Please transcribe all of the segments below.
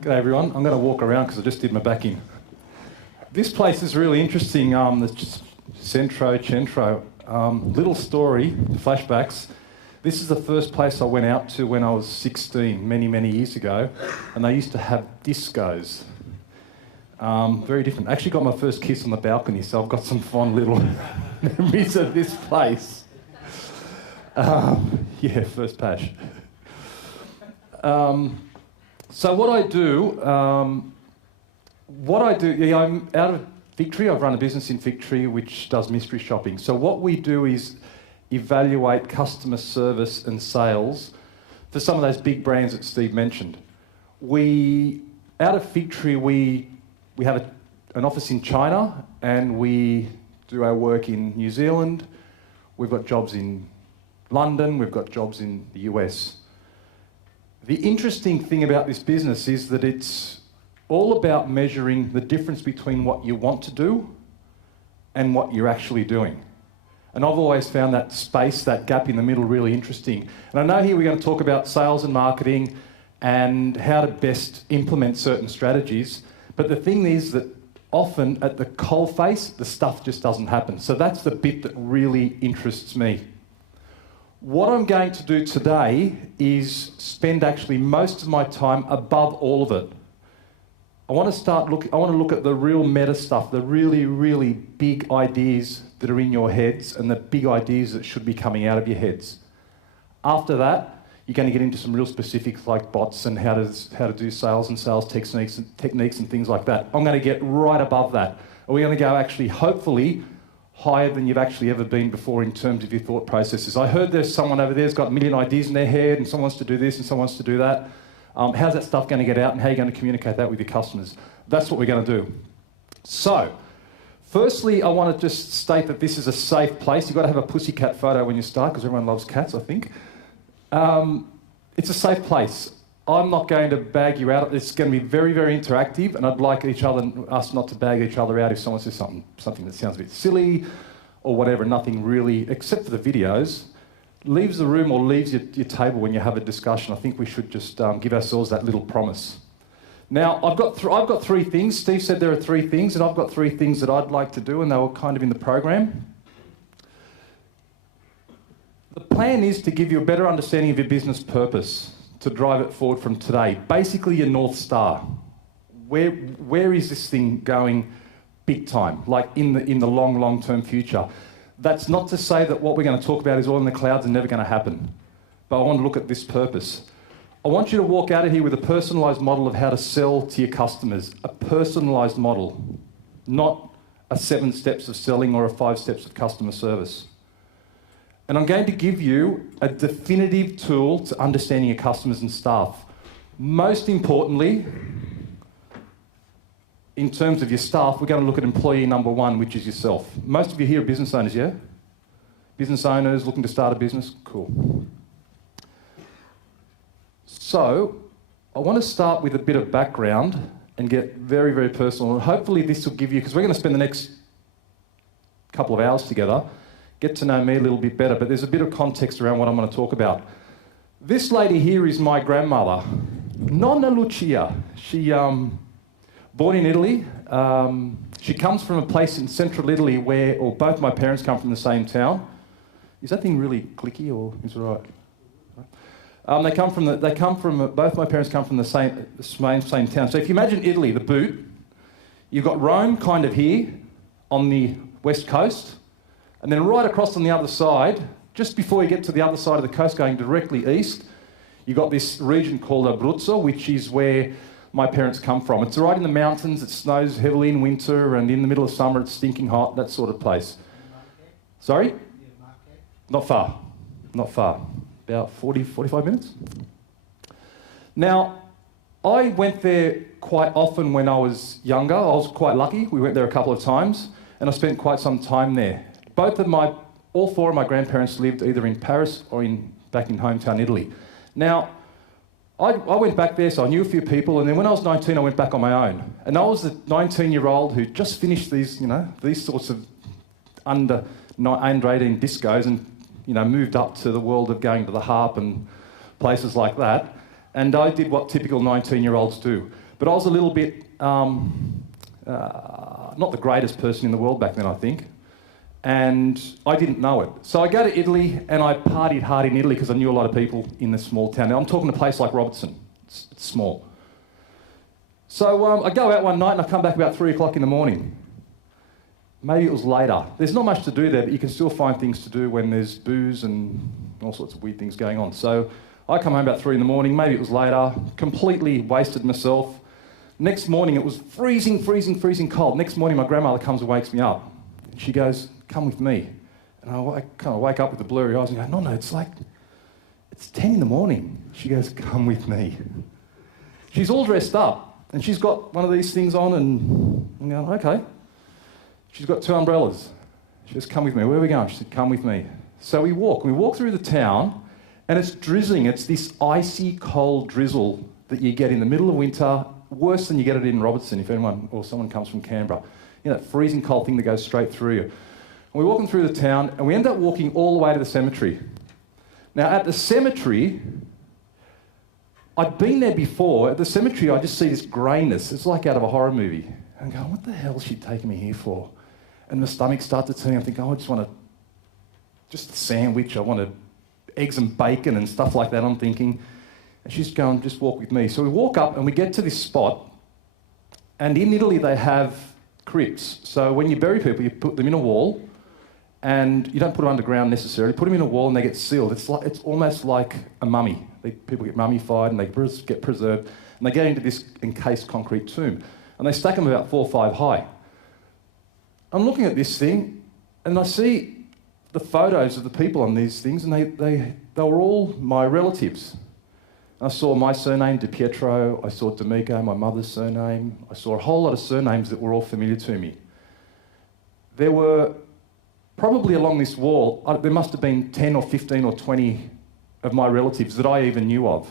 G'day everyone. I'm going to walk around because I just did my back in. This place is really interesting. The Centro. Little story, flashbacks. This is the first place I went out to when I was 16, many years ago, and they used to have discos. Very different. I actually got my first kiss on the balcony, so I've got some fond little memories of this place. Yeah, first pash. So what I do, I'm out of Victory. I've run a business in Victory which does mystery shopping. So what we do is evaluate customer service and sales for some of those big brands that Steve mentioned. Out of Victory, we have an office in China, and we do our work in New Zealand. We've got jobs in London. We've got jobs in the US. The interesting thing about this business is that it's all about measuring the difference between what you want to do and what you're actually doing. And I've always found that space, that gap in the middle, really interesting. And I know here we're going to talk about sales and marketing and how to best implement certain strategies. But the thing is that often at the coalface, the stuff just doesn't happen. So that's the bit that really interests me. What I'm going to do today is spend actually most of my time above all of it. I want to look at the real meta stuff, the really big ideas that are in your heads and the big ideas that should be coming out of your heads. After that, you're going to get into some real specifics like bots and how to do sales and sales techniques and things like that. I'm going to get right above that. And we're going to go actually, hopefully, higher than you've actually ever been before in terms of your thought processes. I heard there's someone over there who's got a million ideas in their head and someone wants to do this and someone wants to do that. How's that stuff going to get out and how are you going to communicate that with your customers? That's what we're going to do. So, firstly, I want to just state that this is a safe place. You've got to have a pussycat photo when you start because everyone loves cats, I think. It's a safe place. I'm not going to bag you out. It's going to be very interactive, and I'd like us not to bag each other out if someone says something that sounds a bit silly or whatever, nothing really, except for the videos, leaves the room or leaves your table when you have a discussion. I think we should just give ourselves that little promise. Now, I've got three things. Steve said there are three things, and I've got three things that I'd like to do, and they were kind of in the program. The plan is to give you a better understanding of your business purpose, to drive it forward from today. Basically, your North Star. Where is this thing going big time, like in the long-term future? That's not to say that what we're going to talk about is all in the clouds and never going to happen. But I want to look at this purpose. I want you to walk out of here with a personalised model of how to sell to your customers. A personalised model, not a 7 steps of selling or a 5 steps of customer service. And I'm going to give you a definitive tool to understanding your customers and staff. Most importantly, in terms of your staff, we're going to look at employee number one, which is yourself. Most of you here are business owners, yeah? Business owners looking to start a business? Cool. So, I want to start with a bit of background and get very personal. And hopefully this will give you, because we're going to spend the next couple of hours together, get to know me a little bit better, but there's a bit of context around what I'm going to talk about. This lady here is my grandmother, Nonna Lucia. She, born in Italy. She comes from a place in central Italy where, or both my parents come from the same town. Is that thing really clicky or is it all right? Both my parents come from the same town. So if you imagine Italy, the boot, you've got Rome kind of here on the west coast, and then right across on the other side, just before you get to the other side of the coast going directly east, you've got this region called Abruzzo, which is where my parents come from. It's right in the mountains, it snows heavily in winter, and in the middle of summer it's stinking hot, that sort of place. Sorry? Not far. About 45 minutes. Now, I went there quite often when I was younger. I was quite lucky. We went there a couple of times, and I spent quite some time there. All four of my grandparents lived either in Paris or back in hometown Italy. Now, I went back there, so I knew a few people, and then when I was 19, I went back on my own. And I was the 19-year-old who just finished these sorts of under 18 discos and, moved up to the world of going to the Harp and places like that. And I did what typical 19-year-olds do. But I was a little bit, not the greatest person in the world back then, I think. And I didn't know it. So I go to Italy and I partied hard in Italy because I knew a lot of people in this small town. Now I'm talking a place like Robertson. It's small. So I go out one night and I come back about 3 o'clock in the morning. Maybe it was later. There's not much to do there, but you can still find things to do when there's booze and all sorts of weird things going on. So I come home about 3 in the morning, maybe it was later, completely wasted myself. Next morning it was freezing cold. Next morning my grandmother comes and wakes me up. And she goes, "Come with me." And I kind of wake up with the blurry eyes and go, no, it's 10 in the morning. She goes, "Come with me." She's all dressed up and she's got one of these things on and I'm going, okay. She's got 2 umbrellas. She goes, "Come with me." "Where are we going?" She said, "Come with me." So we walk through the town and it's drizzling. It's this icy cold drizzle that you get in the middle of winter, worse than you get it in Robertson if anyone or someone comes from Canberra. You know, that freezing cold thing that goes straight through you. And we're walking through the town and we end up walking all the way to the cemetery. Now at the cemetery, I'd been there before. At the cemetery I just see this greyness. It's like out of a horror movie. And I'm going, what the hell is she taking me here for? And my stomach starts to turn. I think, I just want a sandwich. I want eggs and bacon and stuff like that, I'm thinking. And she's going, "Just walk with me." So we walk up and we get to this spot. And in Italy they have crypts. So when you bury people, you put them in a wall. And you don't put them underground necessarily. Put them in a wall and they get sealed. It's almost like a mummy. People get mummified and they get preserved. And they get into this encased concrete tomb. And they stack them about 4 or 5 high. I'm looking at this thing and I see the photos of the people on these things and they were all my relatives. I saw my surname, DiPietro. I saw D'Amico, my mother's surname. I saw a whole lot of surnames that were all familiar to me. There were probably along this wall, there must have been 10 or 15 or 20 of my relatives that I even knew of.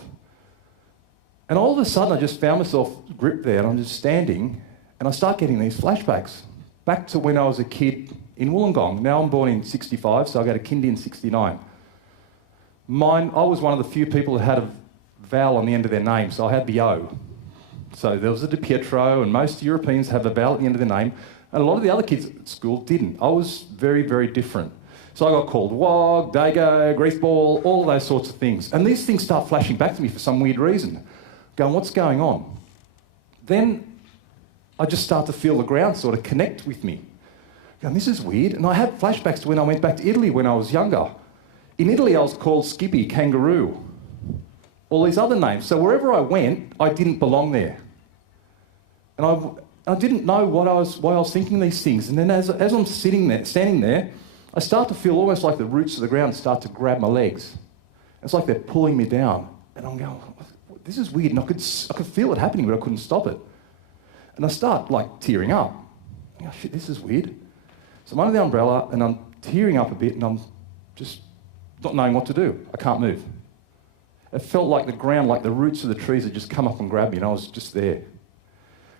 And all of a sudden I just found myself gripped there and I'm just standing and I start getting these flashbacks back to when I was a kid in Wollongong. Now I'm born in 65, so I go to kindy in 69. I was one of the few people that had a vowel on the end of their name, so I had the O. So there was a DiPietro, and most Europeans have a vowel at the end of their name, and a lot of the other kids at school didn't. I was very, very different. So I got called Wog, Dago, Greaseball, all of those sorts of things. And these things start flashing back to me for some weird reason. Going, what's going on? Then I just start to feel the ground sort of connect with me. Going, this is weird. And I had flashbacks to when I went back to Italy when I was younger. In Italy, I was called Skippy, Kangaroo, all these other names. So wherever I went, I didn't belong there. And I didn't know why I was thinking these things. And then as I'm standing there, I start to feel almost like the roots of the ground start to grab my legs. It's like they're pulling me down. And I'm going, this is weird. And I could feel it happening, but I couldn't stop it. And I start like tearing up. I go, shit, this is weird. So I'm under the umbrella and I'm tearing up a bit and I'm just not knowing what to do. I can't move. It felt like the ground, like the roots of the trees had just come up and grabbed me and I was just there.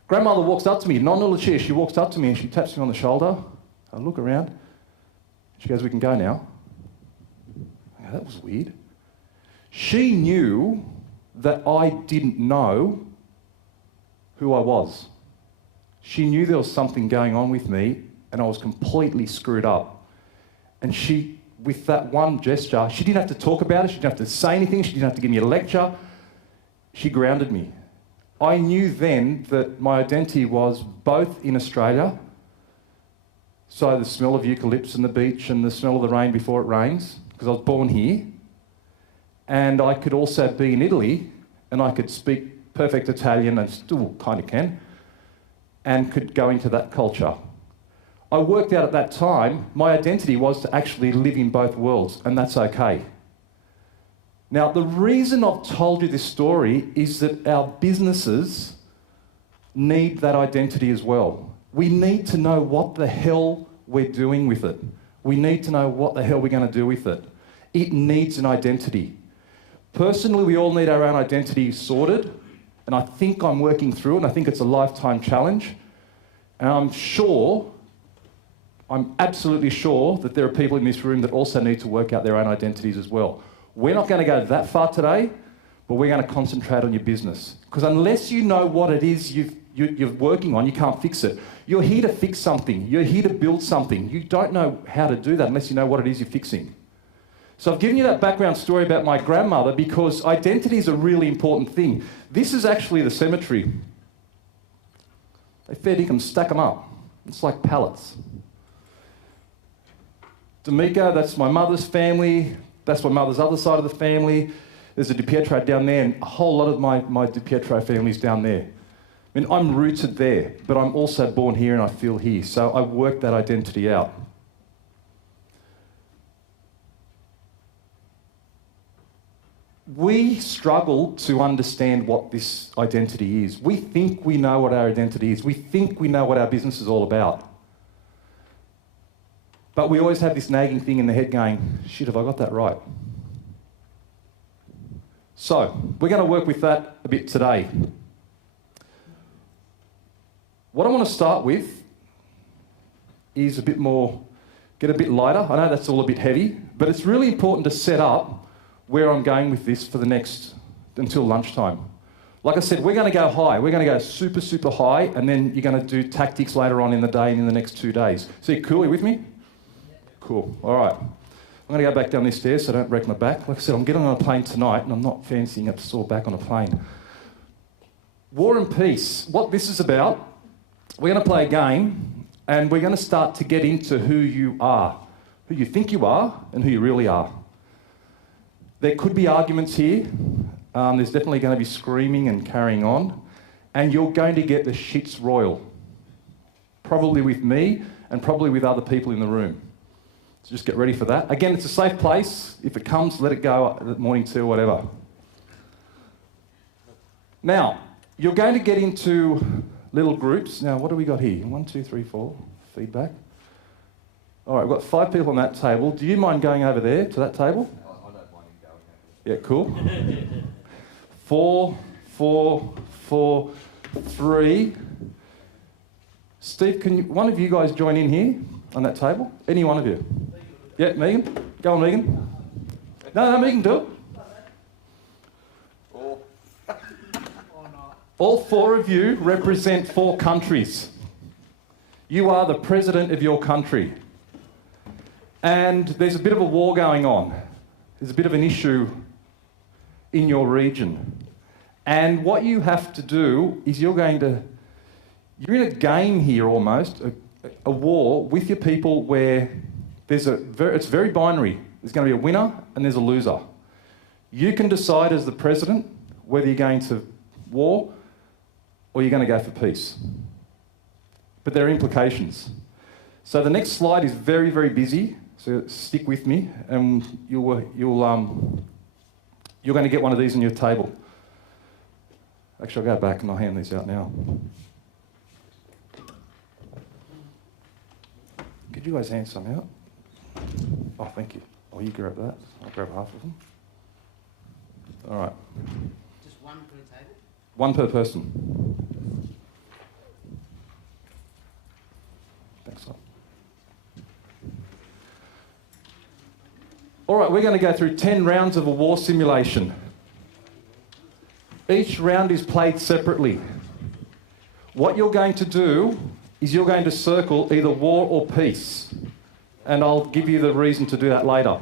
Grandmother walks up to me, not on the chair, she walks up to me and she taps me on the shoulder. I look around. She goes, "We can go now." I go, that was weird. She knew that I didn't know who I was. She knew there was something going on with me and I was completely screwed up. And she, with that one gesture, she didn't have to talk about it, she didn't have to say anything, she didn't have to give me a lecture. She grounded me. I knew then that my identity was both in Australia, so the smell of eucalypts and the beach and the smell of the rain before it rains, because I was born here, and I could also be in Italy and I could speak perfect Italian and still kind of can, and could go into that culture. I worked out at that time, my identity was to actually live in both worlds, and that's okay. Now, the reason I've told you this story is that our businesses need that identity as well. We need to know what the hell we're doing with it. We need to know what the hell we're going to do with it. It needs an identity. Personally, we all need our own identity sorted, and I think I'm working through it, and I think it's a lifetime challenge. And I'm absolutely sure that there are people in this room that also need to work out their own identities as well. We're not going to go that far today, but we're going to concentrate on your business. Because unless you know what it is you're working on, you can't fix it. You're here to fix something. You're here to build something. You don't know how to do that unless you know what it is you're fixing. So I've given you that background story about my grandmother because identity is a really important thing. This is actually the cemetery. They fair dinkum stack them up. It's like pallets. D'Amico, that's my mother's family. That's my mother's other side of the family. There's a DiPietro down there, and a whole lot of my DiPietro family's down there. I mean, I'm rooted there, but I'm also born here and I feel here. So I work that identity out. We struggle to understand what this identity is. We think we know what our identity is. We think we know what our business is all about. But we always have this nagging thing in the head going, shit, have I got that right? So, we're going to work with that a bit today. What I want to start with is a bit more, get a bit lighter. I know that's all a bit heavy, but it's really important to set up where I'm going with this for the next, until lunchtime. Like I said, we're going to go high. We're going to go super, super high, and then you're going to do tactics later on in the day and in the next 2 days. So you cool? Are you with me? Cool. All right. I'm going to go back down these stairs so I don't wreck my back. Like I said, I'm getting on a plane tonight, and I'm not fancying a sore back on a plane. War and peace. What this is about, we're going to play a game, and we're going to start to get into who you are, who you think you are, and who you really are. There could be arguments here. There's definitely going to be screaming and carrying on. And you're going to get the shits royal. Probably with me and probably with other people in the room. So just get ready for that. Again, it's a safe place. If it comes, let it go at morning tea or whatever. Now, you're going to get into little groups. Now, what do we got here? 1, 2, 3, 4. Feedback. All right, we've got 5 people on that table. Do you mind going over there to that table? Yeah, cool. 4, 4, 4, 3. Steve, can one of you guys join in here on that table? Any one of you? Yeah, Megan? Go on, Megan. No, Megan, do it. All 4 of you represent 4 countries. You are the president of your country. And there's a bit of a war going on. There's a bit of an issue in your region. And what you have to do is you're in a game here almost, a war with your people where it's very binary. There's going to be a winner and there's a loser. You can decide as the president whether you're going to war or you're going to go for peace. But there are implications. So the next slide is very, very busy. So stick with me, and you're going to get one of these on your table. Actually, I'll go back and I'll hand these out now. Could you guys hand some out? Oh, thank you. Oh, you grab that. I'll grab half of them. All right. Just one per table? One per person. Thanks, son. All right, we're going to go through 10 rounds of a war simulation. Each round is played separately. What you're going to do is you're going to circle either war or peace. And I'll give you the reason to do that later.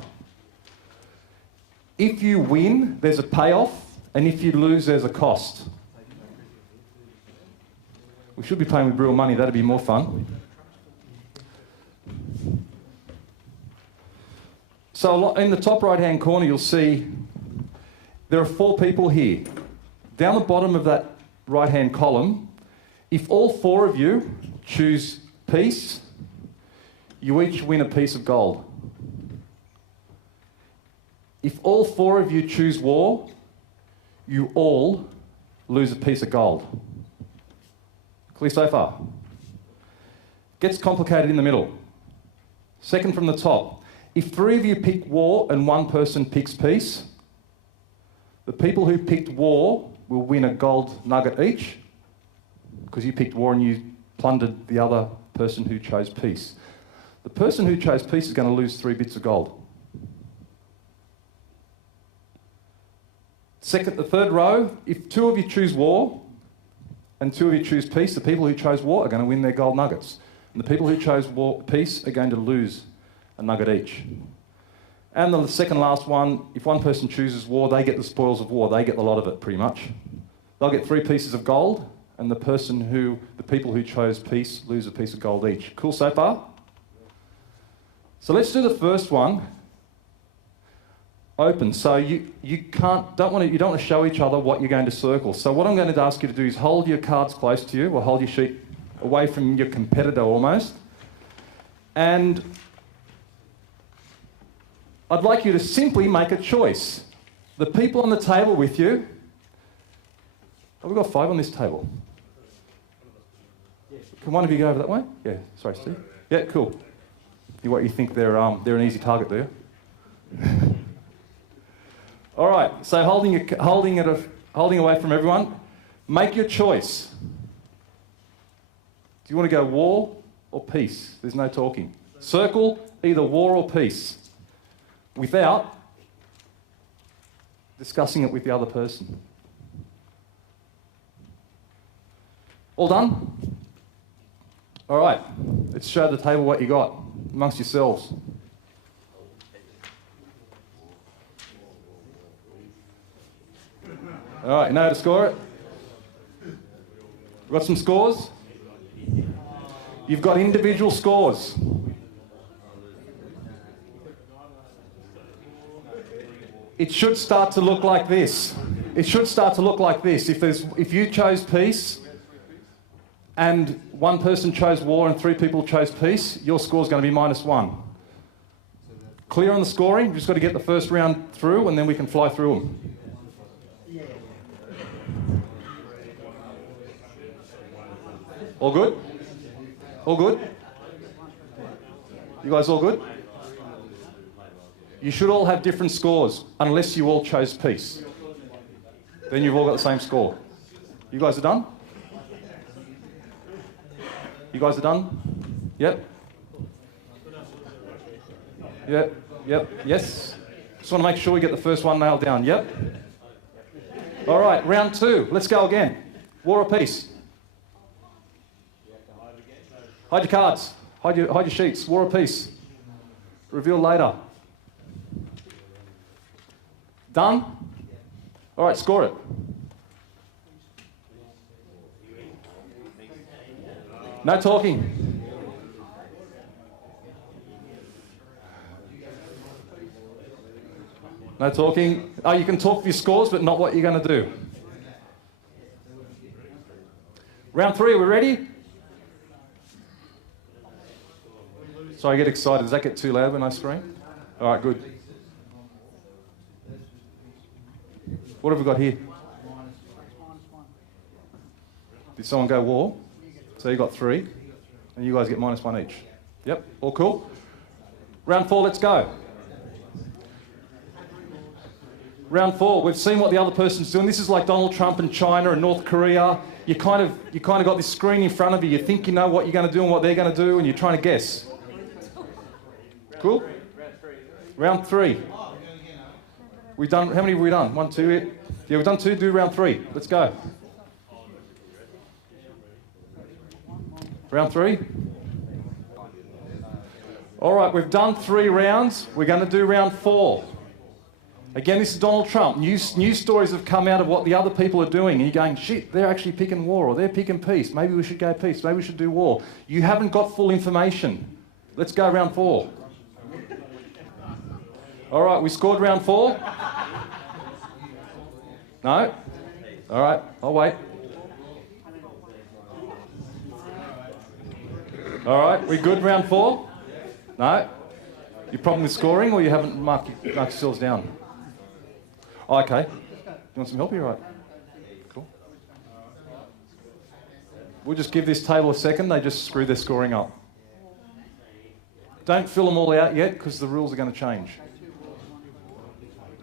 If you win, there's a payoff, and if you lose, there's a cost. We should be playing with real money, that'd be more fun. So in the top right-hand corner, you'll see there are 4 people here. Down the bottom of that right-hand column, if all 4 of you choose peace, you each win a piece of gold. If all 4 of you choose war, you all lose a piece of gold. Clear so far? Gets complicated in the middle. Second from the top. If 3 of you pick war and 1 person picks peace, the people who picked war will win a gold nugget each, because you picked war and you plundered the other person who chose peace. The person who chose peace is going to lose 3 bits of gold. The third row, if 2 of you choose war and 2 of you choose peace, the people who chose war are going to win their gold nuggets. And the people who chose peace are going to lose a nugget each. And the second last one, if one person chooses war, they get the spoils of war. They get a lot of it, pretty much. They'll get 3 pieces of gold, and the people who chose peace lose a piece of gold each. Cool so far? So let's do the first one. Open. So you don't want to show each other what you're going to circle. So what I'm going to ask you to do is hold your cards close to you, or hold your sheet away from your competitor almost. And I'd like you to simply make a choice. The people on the table with you, have we got 5 on this table? Can one of you go over that way? Yeah, sorry, Steve. Yeah, cool. You think they're an easy target, do you? All right, so holding away from everyone, make your choice. Do you want to go war or peace? There's no talking. Circle either war or peace without discussing it with the other person. All done? All right, let's show the table what you got amongst yourselves. All right, you know how to score it? We've got some scores? You've got individual scores. It should start to look like this. It should start to look like this. If you chose peace and 1 person chose war and 3 people chose peace, your score's going to be -1. Clear on the scoring? We've just got to get the first round through and then we can fly through them. All good? All good? You guys all good? You should all have different scores, unless you all chose peace. Then you've all got the same score. You guys are done? You guys are done? Yep. Yep. Yes. Just want to make sure we get the first one nailed down. Yep. All right, round 2. Let's go again. War or peace? Hide your cards. Hide your sheets. War or peace? Reveal later. Done? All right, score it. No talking. No talking. Oh, you can talk your scores, but not what you're going to do. Round 3, are we ready? Sorry, I get excited. Does that get too loud when I scream? All right, good. What have we got here? Did someone go war? So you got 3, and you guys get -1 each. Yep, all cool? Round 4, let's go. Round 4, we've seen what the other person's doing. This is like Donald Trump and China and North Korea. You kind of got this screen in front of you. You think you know what you're going to do and what they're going to do, and you're trying to guess. Cool? Round 3. We've done, how many have we done? 1, 2, yeah, we've done 2, do round 3. Let's go. Round 3. All right, we've done 3 rounds. We're going to do round 4. Again, this is Donald Trump. News stories have come out of what the other people are doing, and you're going, shit, they're actually picking war, or they're picking peace. Maybe we should go peace. Maybe we should do war. You haven't got full information. Let's go round 4. All right, we scored round 4. No? All right, I'll wait. All right, we good round 4? No? Your problem with scoring, or you haven't marked yourselves down? Oh, okay. You want some help here? Right. Cool. We'll just give this table a second. They just screw their scoring up. Don't fill them all out yet, because the rules are going to change.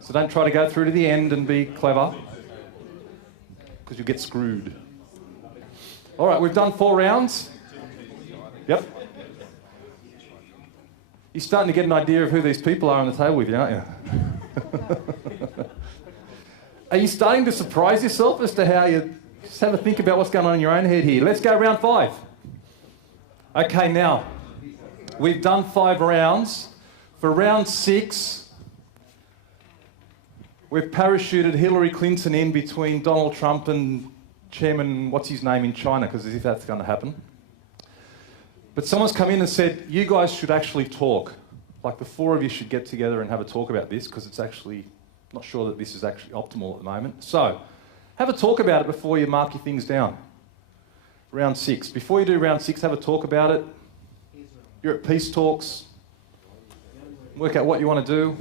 So don't try to go through to the end and be clever, because you'll get screwed. All right, we've done 4 rounds. Yep. You're starting to get an idea of who these people are on the table with you, aren't you? Are you starting to surprise yourself as to how you... Just have a think about what's going on in your own head here. Let's go round 5. Okay, now, we've done 5 rounds. For round 6, we've parachuted Hillary Clinton in between Donald Trump and Chairman, what's his name, in China, because as if that's going to happen. But someone's come in and said, you guys should actually talk. Like the 4 of you should get together and have a talk about this, because it's actually, not sure that this is actually optimal at the moment. So, have a talk about it before you mark your things down. Round 6. Before you do round 6, have a talk about it. You're at peace talks. Work out what you want to do.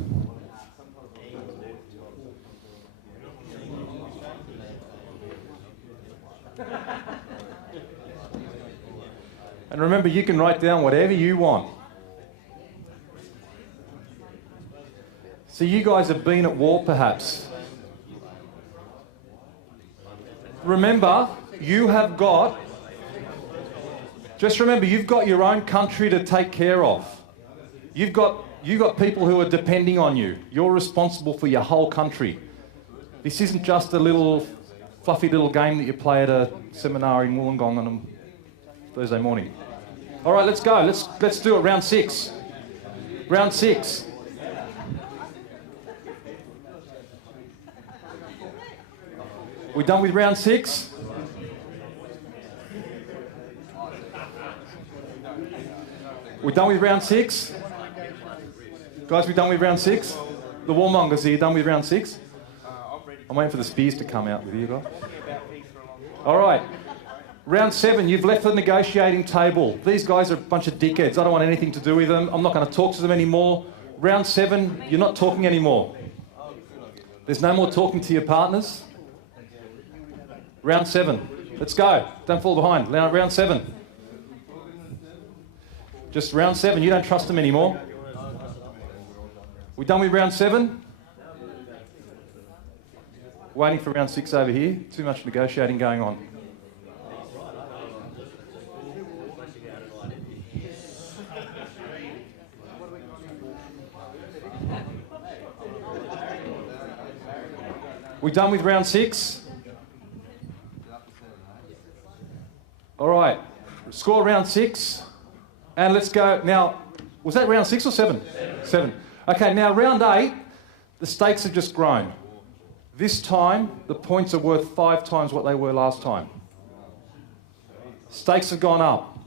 And remember, you can write down whatever you want. So you guys have been at war, perhaps. Remember, you have got... Just remember, you've got your own country to take care of. You've got people who are depending on you. You're responsible for your whole country. This isn't just a little fluffy little game that you play at a seminar in Wollongong on a Thursday morning. All right, let's go. Let's do it. Round 6. Round 6. We done with round 6? We done with round 6? Guys, we done with round 6? The warmongers, are you done with round 6? I'm waiting for the spears to come out with you guys. All right. Round 7, you've left the negotiating table. These guys are a bunch of dickheads. I don't want anything to do with them. I'm not going to talk to them anymore. Round 7, you're not talking anymore. There's no more talking to your partners. Round 7. Let's go. Don't fall behind. Round 7. Just round 7. You don't trust them anymore. We done with round 7? Waiting for round 6 over here. Too much negotiating going on. We done with round 6? All right. Score round 6. And let's go. Now, was that round 6 or 7? 7. Okay, now round 8, the stakes have just grown. This time, the points are worth 5 times what they were last time. Stakes have gone up.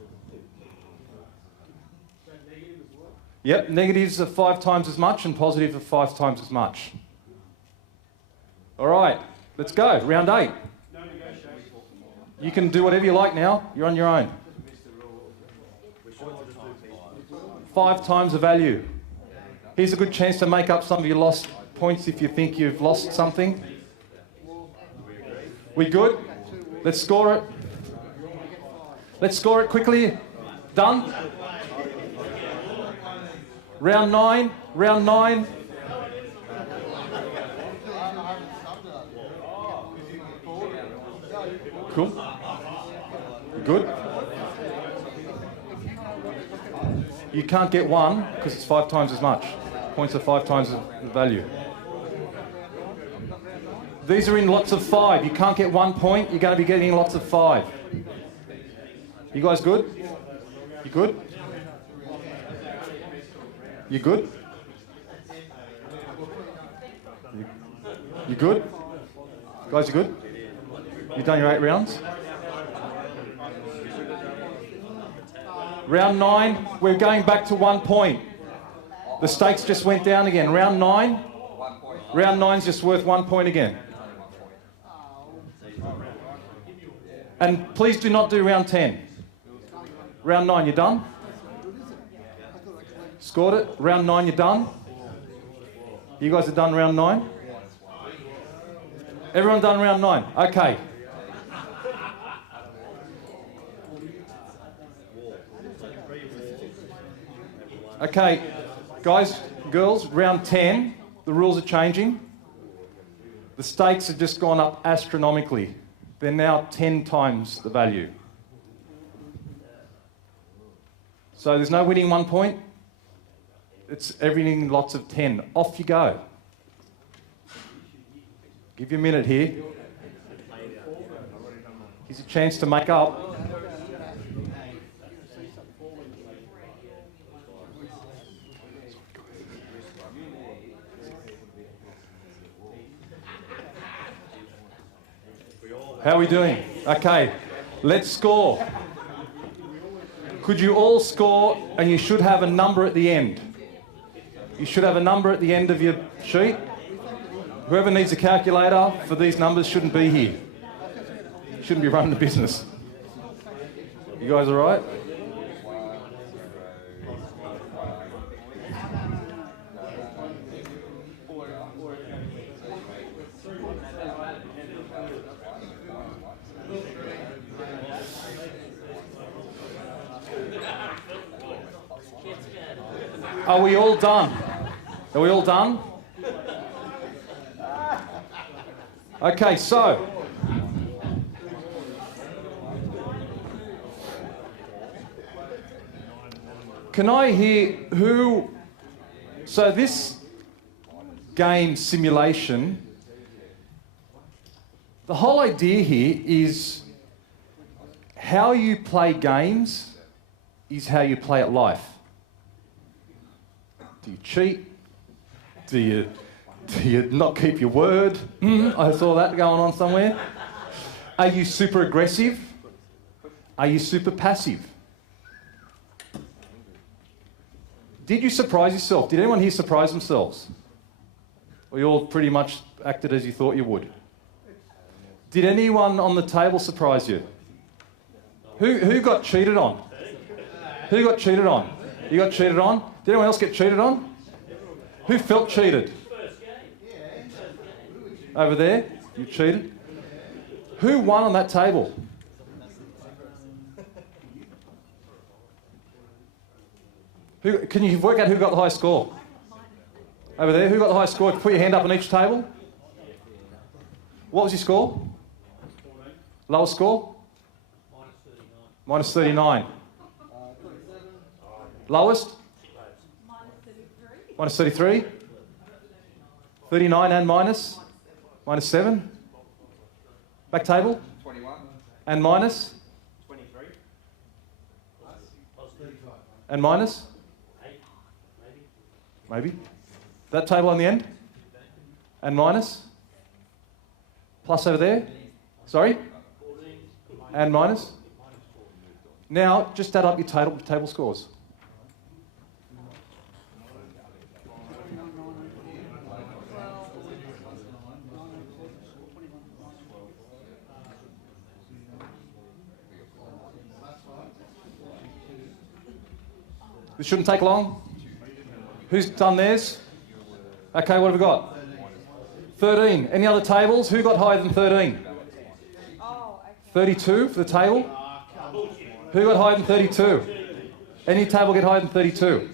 Yep, negatives are 5 times as much and positives are 5 times as much. All right, let's go. Round 8. You can do whatever you like now. You're on your own. 5 times the value. Here's a good chance to make up some of your lost points if you think you've lost something. We good? Let's score it. Let's score it quickly. Done? Round 9. Round 9. Cool. Good. You can't get 1 because it's 5 times as much. Points are 5 times the value. These are in lots of 5. You can't get 1 point. You're going to be getting lots of 5. You guys good? You good? You good? You good? Guys, you good? You've done your 8 rounds? Round 9, we're going back to 1 point. The stakes just went down again. Round 9, round 9's just worth 1 point again. And please do not do round 10. Round 9, you're done? Scored it. Round 9, you're done? You guys are done round 9? Everyone done round 9? Okay. Okay, guys, girls, round 10, the rules are changing. The stakes have just gone up astronomically. They're now 10 times the value. So there's no winning 1 point. It's everything lots of 10. Off you go. Give you a minute here. Gives you a chance to make up. How are we doing? Okay, let's score. Could you all score, and you should have a number at the end. You should have a number at the end of your sheet. Whoever needs a calculator for these numbers shouldn't be here. Shouldn't be running the business. You guys all right? Are we all done? Are we all done? Okay, so can I hear who? So this game simulation, the whole idea here is how you play games is how you play at life. Do you cheat? Do you not keep your word? I saw that going on somewhere. Are you super aggressive? Are you super passive? Did you surprise yourself? Did anyone here surprise themselves? Or you all pretty much acted as you thought you would? Did anyone on the table surprise you? Who got cheated on? Who got cheated on? You got cheated on? Did anyone else get cheated on? Who felt cheated? Over there? You cheated? Who won on that table? Can you work out who got the highest score? Over there, who got the highest score? Put your hand up on each table. What was your score? Lowest score? Minus 39. Lowest? Minus 33. 39 and minus? Minus 7. Back table? 21. And minus? 23. And minus? 8, Maybe. That table on the end? And minus? Plus over there? Sorry? And minus? Now, just add up your table scores. This shouldn't take long. Who's done theirs? Okay, what have we got? 13. Any other tables? Who got higher than 13? 32 for the table? Who got higher than 32? Any table get higher than 32?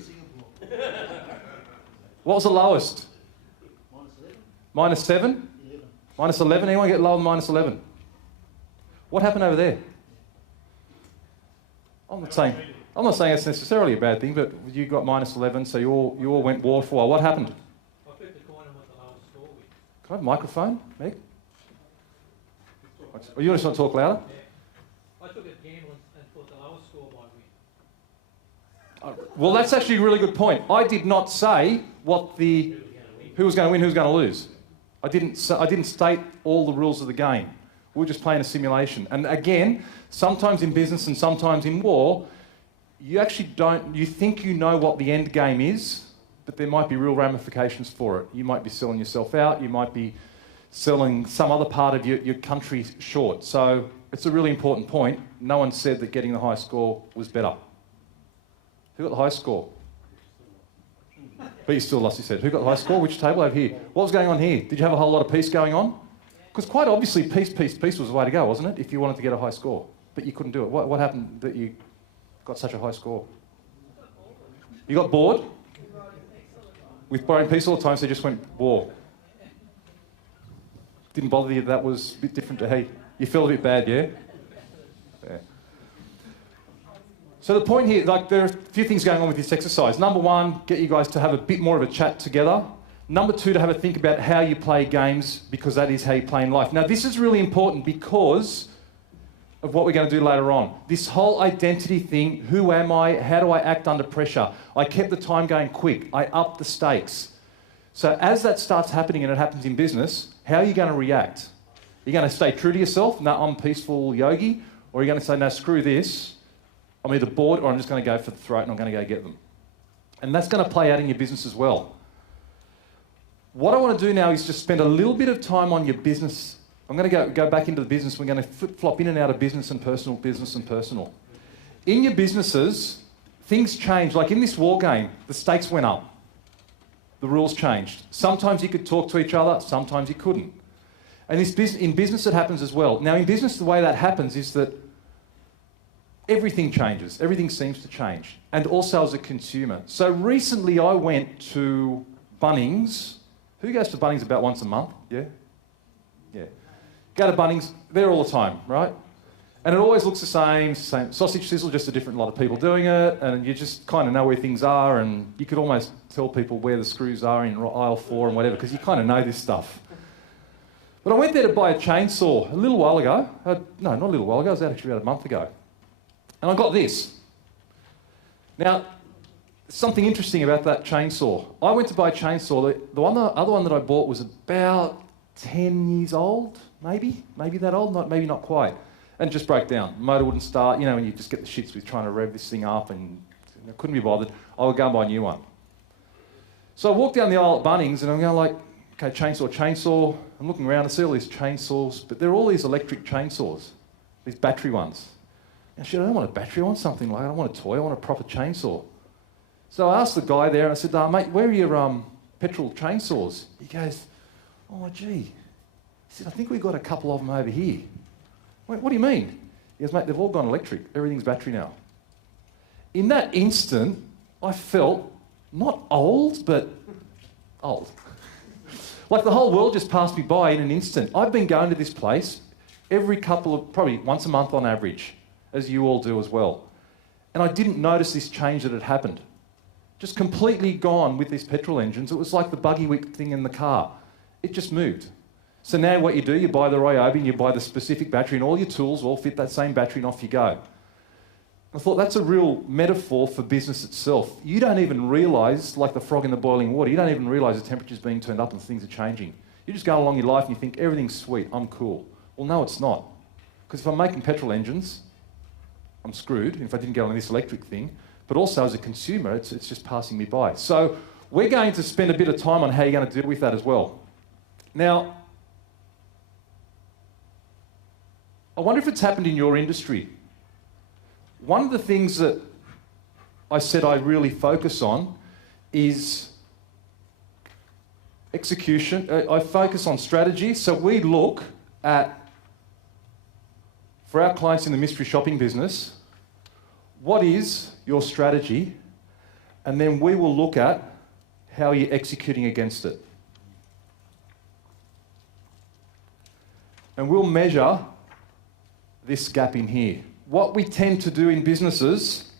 What was the lowest? Minus 7? Minus 11? Anyone get lower than minus 11? What happened over there? I'm not saying it's necessarily a bad thing, but you got minus 11, so you all went war for a while. What happened? I picked the coin and what the lowest score was. Can I have a microphone, Meg? Oh, you just want to talk louder? Yeah. I took a gamble and put the lowest score might win. Well, that's actually a really good point. I did not say who was going to win, who was going to lose. I didn't state all the rules of the game. We were just playing a simulation. And again, sometimes in business and sometimes in war, you actually don't, you think you know what the end game is, but there might be real ramifications for it. You might be selling yourself out, you might be selling some other part of your country short. So it's a really important point. No one said that getting the high score was better. Who got the highest score? But you still lost, you said. Who got the highest score? Which table over here? What was going on here? Did you have a whole lot of peace going on? Because quite obviously peace was the way to go, wasn't it? If you wanted to get a high score. But you couldn't do it. What happened that you got such a high score? You got bored? With borrowing peace all the time, so you just went war. Didn't bother you that was a bit different to hey. You felt a bit bad, yeah? Yeah. So the point here, like there are a few things going on with this exercise. Number one, get you guys to have a bit more of a chat together. Number two, to have a think about how you play games, because that is how you play in life. Now, this is really important because of what we're going to do later on. This whole identity thing, who am I? How do I act under pressure? I kept the time going quick. I upped the stakes. So as that starts happening, and it happens in business, how are you going to react? Are you going to stay true to yourself? No, I'm peaceful yogi. Or are you going to say, no, screw this. I'm either bored or I'm just going to go for the throat and I'm going to go get them. And that's going to play out in your business as well. What I want to do now is just spend a little bit of time on your business. I'm going to go back into the business. We're going to flip-flop in and out of business and personal, business and personal. In your businesses, things change. Like in this war game, the stakes went up. The rules changed. Sometimes you could talk to each other, sometimes you couldn't. And in business it happens as well. Now in business, the way that happens is that everything changes. Everything seems to change. And also as a consumer. So recently I went to Bunnings. Who goes to Bunnings about once a month? Yeah? Yeah. Go to Bunnings, there all the time, right? And it always looks the same sausage sizzle, just a different lot of people doing it, and you just kind of know where things are, and you could almost tell people where the screws are in aisle 4 and whatever, because you kind of know this stuff. But I went there to buy a chainsaw a little while ago. No, not a little while ago, it was actually about a month ago. And I got this. Now, something interesting about that chainsaw. I went to buy a chainsaw. The other one that I bought was about 10 years old, maybe that old, maybe not quite, and just broke down. The motor wouldn't start. You know, when you just get the shits with trying to rev this thing up, and I couldn't be bothered. I would go and buy a new one. So I walked down the aisle at Bunnings, and I'm going like, okay, chainsaw. I'm looking around, I see all these chainsaws, but they're all these electric chainsaws, these battery ones. And shit, I don't want a battery, I want something like, I don't want a toy, I want a proper chainsaw. So I asked the guy there, and I said, mate, where are your petrol chainsaws? He goes, oh, gee. He said, I think we've got a couple of them over here. I went, what do you mean? He goes, mate, they've all gone electric. Everything's battery now. In that instant, I felt not old, but old. Like the whole world just passed me by in an instant. I've been going to this place probably once a month on average, as you all do as well. And I didn't notice this change that had happened. Just completely gone with these petrol engines. It was like the buggy whip thing in the car. It just moved. So now what you do, you buy the Ryobi and you buy the specific battery, and all your tools all fit that same battery, and off you go. I thought that's a real metaphor for business itself. You don't even realise, like the frog in the boiling water, you don't even realise the temperature's being turned up and things are changing. You just go along your life and you think, everything's sweet, I'm cool. Well, no, it's not. Because if I'm making petrol engines, I'm screwed if I didn't get on this electric thing. But also as a consumer, it's just passing me by. So we're going to spend a bit of time on how you're going to deal with that as well. Now, I wonder if it's happened in your industry. One of the things that I said I really focus on is execution. I focus on strategy. So we look at, for our clients in the mystery shopping business, what is your strategy? And then we will look at how you're executing against it. And we'll measure this gap in here. What we tend to do in businesses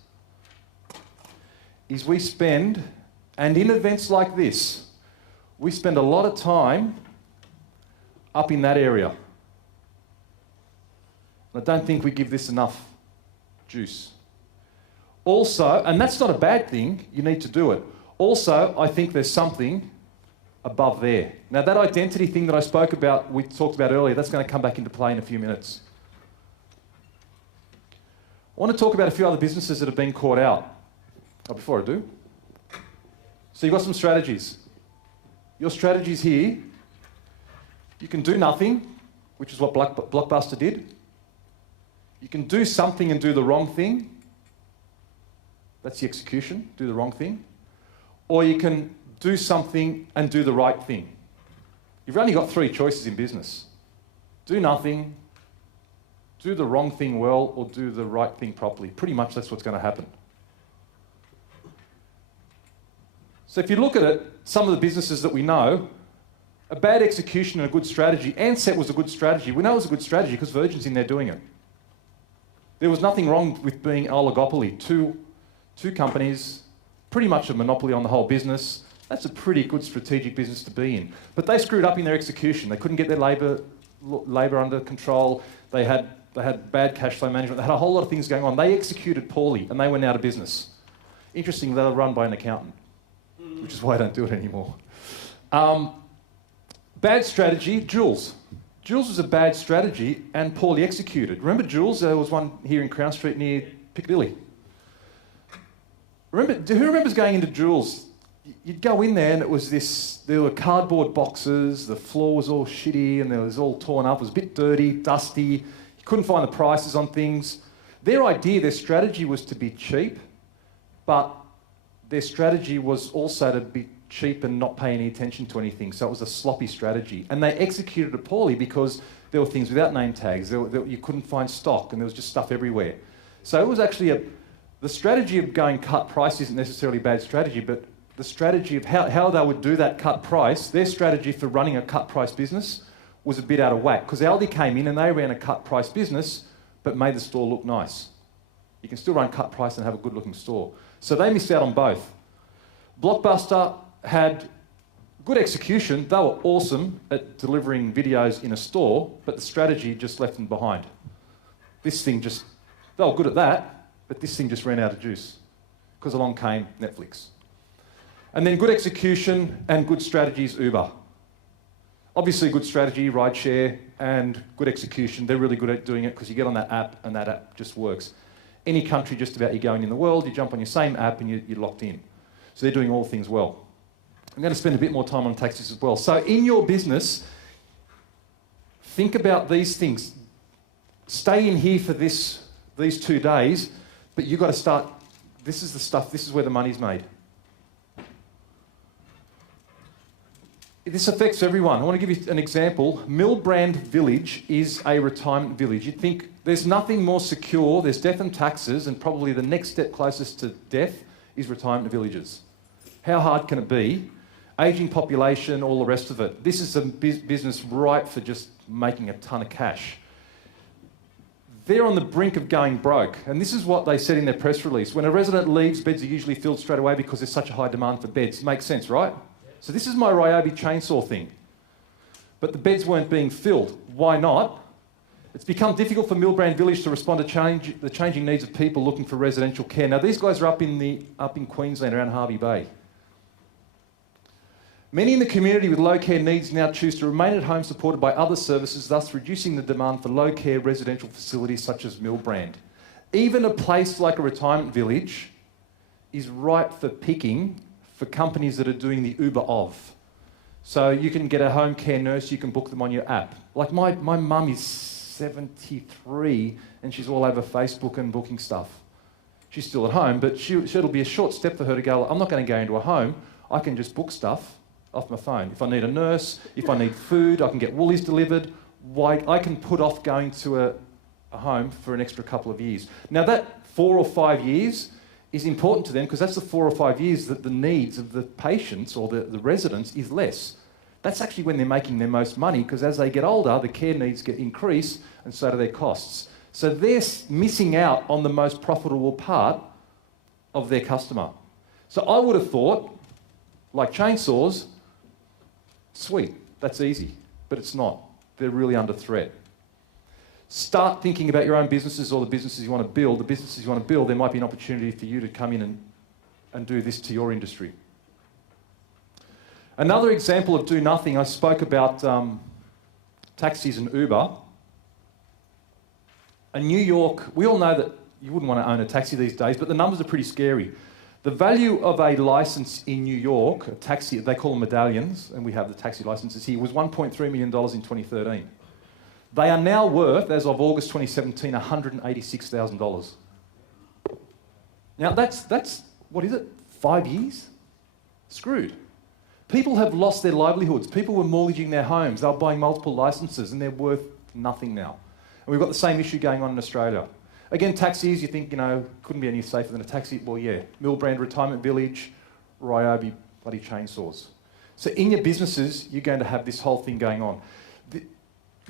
is we spend, and in events like this, we spend a lot of time up in that area. And I don't think we give this enough juice. Also, and that's not a bad thing, you need to do it. Also, I think there's something above there. Now that identity thing that I spoke about, we talked about earlier, that's going to come back into play in a few minutes. I want to talk about a few other businesses that have been caught out. Oh, before I do. So you've got some strategies. Your strategies here, you can do nothing, which is what Blockbuster did. You can do something and do the wrong thing. That's the execution, do the wrong thing. Or you can do something and do the right thing. You've only got 3 choices in business. Do nothing, do the wrong thing well, or do the right thing properly. Pretty much that's what's going to happen. So if you look at it, some of the businesses that we know, a bad execution and a good strategy. Ansett was a good strategy. We know it was a good strategy because Virgin's in there doing it. There was nothing wrong with being an oligopoly. Two companies, pretty much a monopoly on the whole business. That's a pretty good strategic business to be in. But they screwed up in their execution. They couldn't get their labour under control. They had bad cash flow management. They had a whole lot of things going on. They executed poorly and they went out of business. Interestingly, they were run by an accountant, which is why I don't do it anymore. Bad strategy, Jules. Jules was a bad strategy and poorly executed. Remember Jules? There was one here in Crown Street near Piccadilly. Who remembers going into Jules? You'd go in there and there were cardboard boxes, the floor was all shitty and it was all torn up, it was a bit dirty, dusty, you couldn't find the prices on things. Their strategy was to be cheap, but their strategy was also to be cheap and not pay any attention to anything. So it was a sloppy strategy. And they executed it poorly because there were things without name tags, you couldn't find stock and there was just stuff everywhere. So it was actually the strategy of going cut price isn't necessarily a bad strategy, but the strategy of how they would do that cut price, their strategy for running a cut price business was a bit out of whack because Aldi came in and they ran a cut price business but made the store look nice. You can still run cut price and have a good looking store. So they missed out on both. Blockbuster had good execution. They were awesome at delivering videos in a store, but the strategy just left them behind. They were good at that, but this thing just ran out of juice because along came Netflix. And then good execution and good strategies, Uber. Obviously good strategy, rideshare, and good execution. They're really good at doing it because you get on that app and that app just works. Any country just about you're going in the world, you jump on your same app and you're locked in. So they're doing all things well. I'm going to spend a bit more time on taxis as well. So in your business, think about these things. Stay in here for these 2 days, but you've got to start, this is the stuff, this is where the money's made. This affects everyone. I want to give you an example. Millbrand Village is a retirement village. You'd think there's nothing more secure, there's death and taxes, and probably the next step closest to death is retirement villages. How hard can it be? Ageing population, all the rest of it. This is a business ripe for just making a ton of cash. They're on the brink of going broke, and this is what they said in their press release. When a resident leaves, beds are usually filled straight away because there's such a high demand for beds. Makes sense, right? So this is my Ryobi chainsaw thing. But the beds weren't being filled. Why not? It's become difficult for Millbrand Village to respond to the changing needs of people looking for residential care. Now, these guys are up in Queensland, around Hervey Bay. Many in the community with low care needs now choose to remain at home supported by other services, thus reducing the demand for low care residential facilities such as Millbrand. Even a place like a retirement village is ripe for picking for companies that are doing the Uber of. So you can get a home care nurse, you can book them on your app. Like my mum is 73 and she's all over Facebook and booking stuff. She's still at home, but it'll be a short step for her to go, I'm not going to go into a home, I can just book stuff off my phone. If I need a nurse, if I need food, I can get Woolies delivered. I can put off going to a home for an extra couple of years. Now that 4 or 5 years is important to them because that's the 4 or 5 years that the needs of the patients or the residents is less. That's actually when they're making their most money because as they get older, the care needs get increased and so do their costs. So they're missing out on the most profitable part of their customer. So I would have thought, like chainsaws, sweet, that's easy, but it's not. They're really under threat. Start thinking about your own businesses or the businesses you want to build. The businesses you want to build, there might be an opportunity for you to come in and do this to your industry. Another example of do nothing, I spoke about taxis and Uber. In New York, we all know that you wouldn't want to own a taxi these days, but the numbers are pretty scary. The value of a licence in New York, a taxi, they call them medallions, and we have the taxi licences here, was $1.3 million in 2013. They are now worth, as of August 2017, $186,000. Now that's, what is it, 5 years? Screwed. People have lost their livelihoods. People were mortgaging their homes. They were buying multiple licences and they're worth nothing now. And we've got the same issue going on in Australia. Again, taxis, you think, couldn't be any safer than a taxi. Well, yeah, Millbrand Retirement Village, Ryobi, bloody chainsaws. So in your businesses, you're going to have this whole thing going on.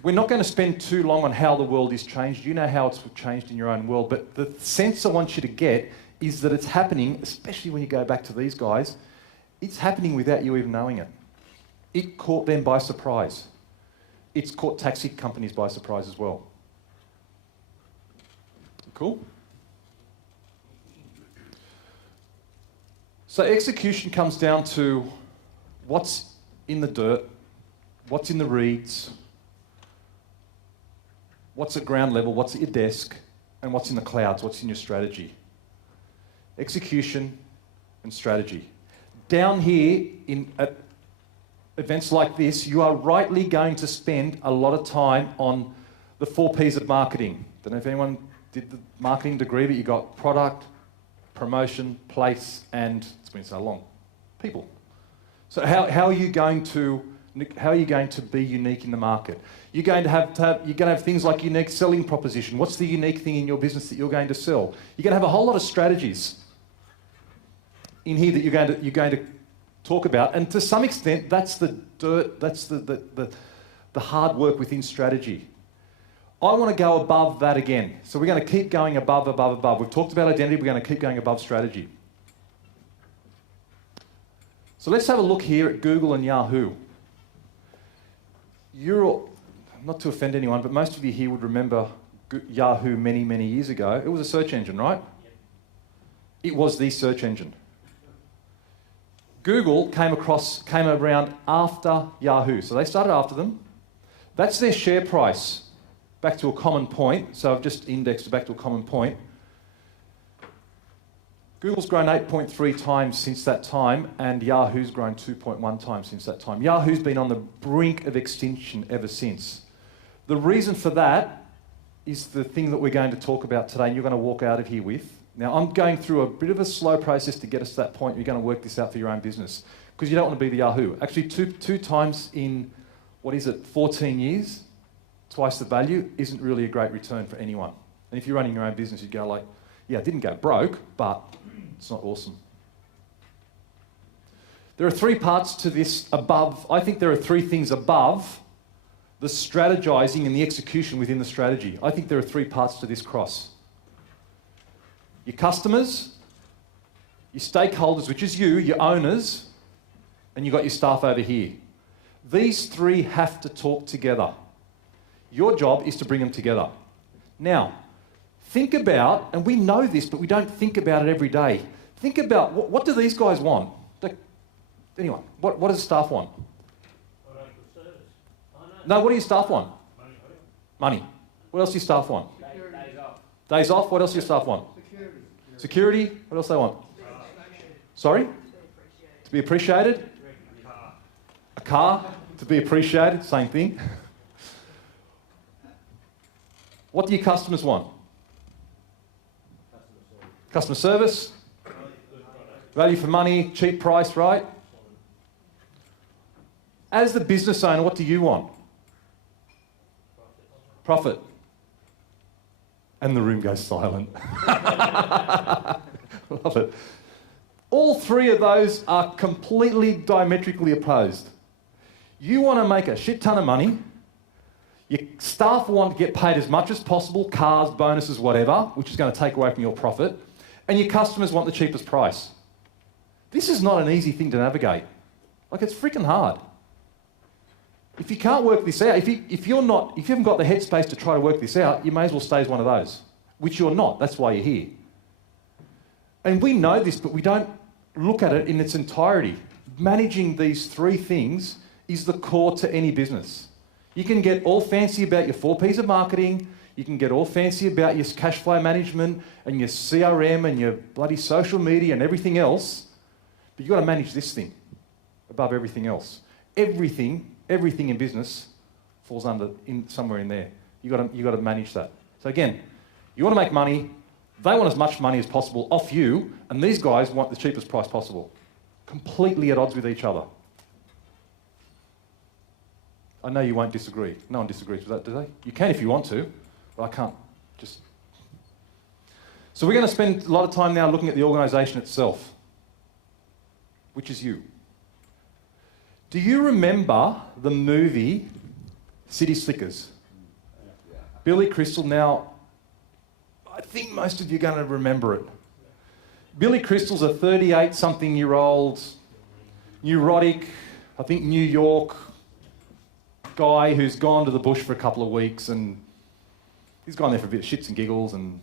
We're not going to spend too long on how the world is changed. You know how it's changed in your own world, but the sense I want you to get is that it's happening, especially when you go back to these guys, It's happening without you even knowing it. It caught them by surprise. It's caught taxi companies by surprise as well. Cool? So execution comes down to what's in the dirt, what's in the reeds, what's at ground level, what's at your desk, and what's in the clouds, what's in your strategy. Execution and strategy. Down here at events like this, you are rightly going to spend a lot of time on the 4 Ps of marketing. Don't know if anyone did the marketing degree, but you got product, promotion, place, and it's been so long, people. So how are you going to be unique in the market? You're going to have things like unique selling proposition. What's the unique thing in your business that you're going to sell? You're going to have a whole lot of strategies in here that you're going to talk about, and to some extent, that's the dirt. That's the hard work within strategy. I want to go above that again. So we're going to keep going above. We've talked about identity. We're going to keep going above strategy. So let's have a look here at Google and Yahoo. Not to offend anyone, but most of you here would remember Yahoo many, many years ago. It was a search engine, right? It was the search engine. Google came around after Yahoo. So they started after them. That's their share price, back to a common point. So I've just indexed it back to a common point. Google's grown 8.3 times since that time, and Yahoo's grown 2.1 times since that time. Yahoo's been on the brink of extinction ever since. The reason for that is the thing that we're going to talk about today, and you're going to walk out of here with. Now, I'm going through a bit of a slow process to get us to that point. You're going to work this out for your own business, because you don't want to be the Yahoo. Actually, two times in, 14 years, twice the value, isn't really a great return for anyone. And if you're running your own business, you'd go like, yeah, I didn't go broke, but it's not awesome. There are 3 parts to this above. I think there are 3 things above the strategizing and the execution within the strategy. I think there are 3 parts to this cross. Your customers, your stakeholders, which is you, your owners, and you've got your staff over here. These 3 have to talk together. Your job is to bring them together. Now, think about, and we know this, but we don't think about it every day. Think about, what do these guys want? Anyway, what does the staff want? No, what do your staff want? Money. What else do your staff want? Days off. Days off. What else do your staff want? Security. What else do they want? Sorry? To be appreciated? A car. To be appreciated. Same thing. What do your customers want? Customer service. Value for money. Cheap price, right? As the business owner, what do you want? Profit. And the room goes silent. Love it. All 3 of those are completely diametrically opposed. You want to make a shit ton of money. Your staff want to get paid as much as possible, cars, bonuses, whatever, which is going to take away from your profit. And your customers want the cheapest price. This is not an easy thing to navigate. Like, it's freaking hard. If you can't work this out, if you haven't got the headspace to try to work this out, you may as well stay as one of those, which you're not. That's why you're here. And we know this, but we don't look at it in its entirety. Managing these 3 things is the core to any business. You can get all fancy about your 4 Ps of marketing. You can get all fancy about your cash flow management and your CRM and your bloody social media and everything else, but you've got to manage this thing above everything else. Everything in business falls somewhere in there. You've got to manage that. So again, you want to make money. They want as much money as possible off you, and these guys want the cheapest price possible. Completely at odds with each other. I know you won't disagree. No one disagrees with that, do they? You can if you want to, but I can't. So we're going to spend a lot of time now looking at the organisation itself, which is you. Do you remember the movie City Slickers? Billy Crystal. Now, I think most of you are going to remember it. Billy Crystal's a 38-something-year-old neurotic, I think New York guy who's gone to the bush for a couple of weeks, and he's gone there for a bit of shits and giggles and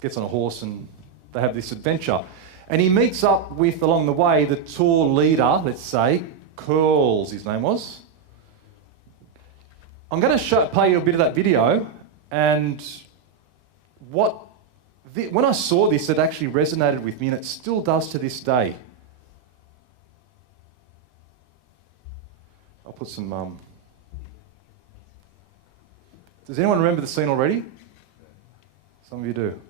gets on a horse, and they have this adventure. And he meets up with, along the way, the tour leader, let's say, Curls, his name was. I'm going to play you a bit of that video, and when I saw this, it actually resonated with me, and it still does to this day. I'll put some... Does anyone remember the scene already? Some of you do.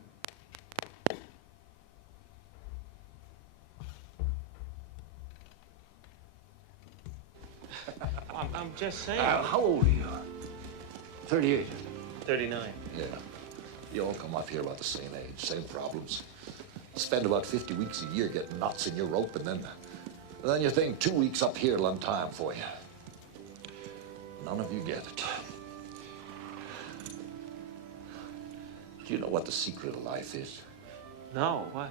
I'm just saying. How old are you? 38. 39. Yeah. You all come up here about the same age, same problems. Spend about 50 weeks a year getting knots in your rope, and then you think 2 weeks up here will time for you. None of you get it. Do you know what the secret of life is? No, what?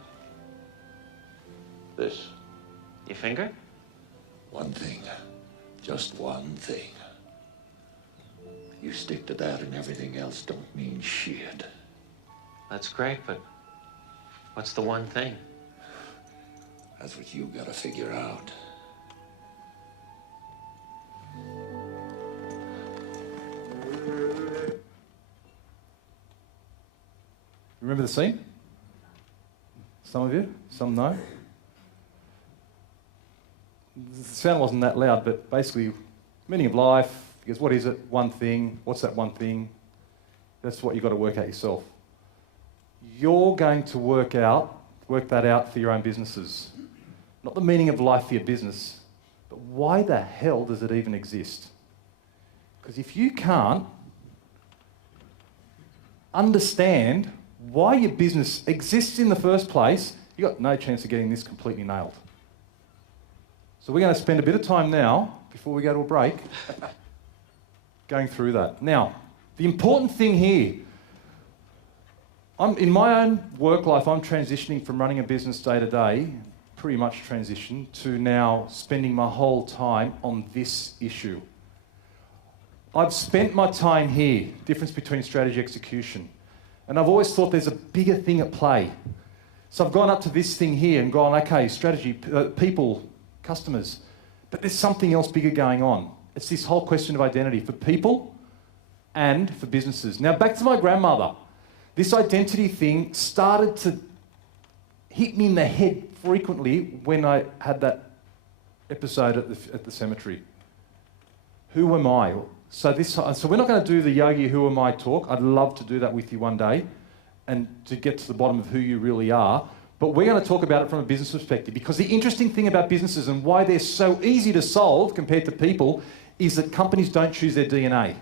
This. Your finger? One thing. Just one thing. You stick to that and everything else don't mean shit. That's great, but what's the one thing? That's what you gotta figure out. Remember the scene? Some of you? Some no? The sound wasn't that loud, but basically, meaning of life, because what is it? One thing. What's that one thing? That's what you've got to work out yourself. You're going to work that out for your own businesses. Not the meaning of life for your business, but why the hell does it even exist? Because if you can't understand why your business exists in the first place, you've got no chance of getting this completely nailed. So we're going to spend a bit of time now, before we go to a break, going through that. Now, the important thing here, in my own work life, I'm transitioning from running a business day to day, pretty much transition, to now spending my whole time on this issue. I've spent my time here, difference between strategy and execution. And I've always thought there's a bigger thing at play. So I've gone up to this thing here and gone, okay, strategy, people, customers. But there's something else bigger going on. It's this whole question of identity for people and for businesses. Now, back to my grandmother. This identity thing started to hit me in the head frequently when I had that episode at the cemetery. Who am I? So we're not going to do the Yogi Who Am I talk. I'd love to do that with you one day and to get to the bottom of who you really are. But we're going to talk about it from a business perspective, because the interesting thing about businesses and why they're so easy to solve compared to people is that companies don't choose their DNA.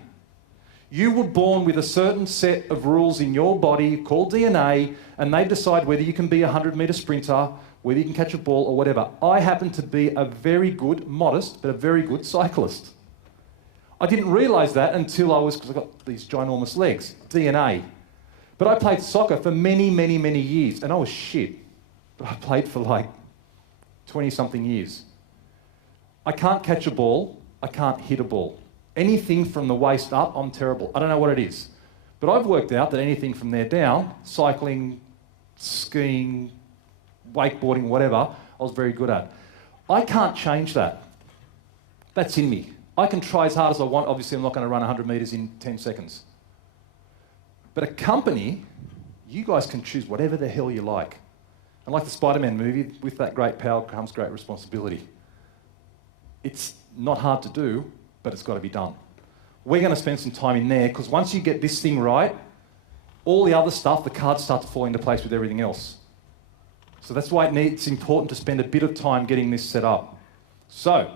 You were born with a certain set of rules in your body called DNA, and they decide whether you can be a 100-metre sprinter, whether you can catch a ball or whatever. I happen to be a very good, modest, but a very good cyclist. I didn't realise that until because I've got these ginormous legs, DNA. But I played soccer for many, many, many years, and I was shit. But I played for like 20-something years. I can't catch a ball, I can't hit a ball. Anything from the waist up, I'm terrible. I don't know what it is. But I've worked out that anything from there down, cycling, skiing, wakeboarding, whatever, I was very good at. I can't change that. That's in me. I can try as hard as I want. Obviously, I'm not going to run 100 metres in 10 seconds. But a company, you guys can choose whatever the hell you like. And like the Spider-Man movie, with that great power comes great responsibility. It's not hard to do, but it's got to be done. We're going to spend some time in there, because once you get this thing right, all the other stuff, the cards start to fall into place with everything else. So that's why it's important to spend a bit of time getting this set up. So,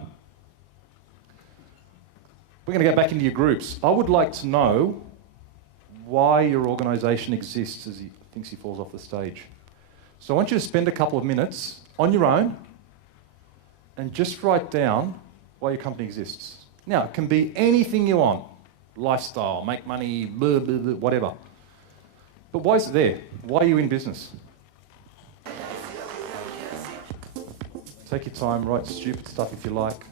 we're going to go back into your groups. I would like to know why your organisation exists as he thinks he falls off the stage. So I want you to spend a couple of minutes on your own and just write down why your company exists. Now, it can be anything you want. Lifestyle, make money, blah, blah, blah, whatever. But why is it there? Why are you in business? Take your time, write stupid stuff if you like.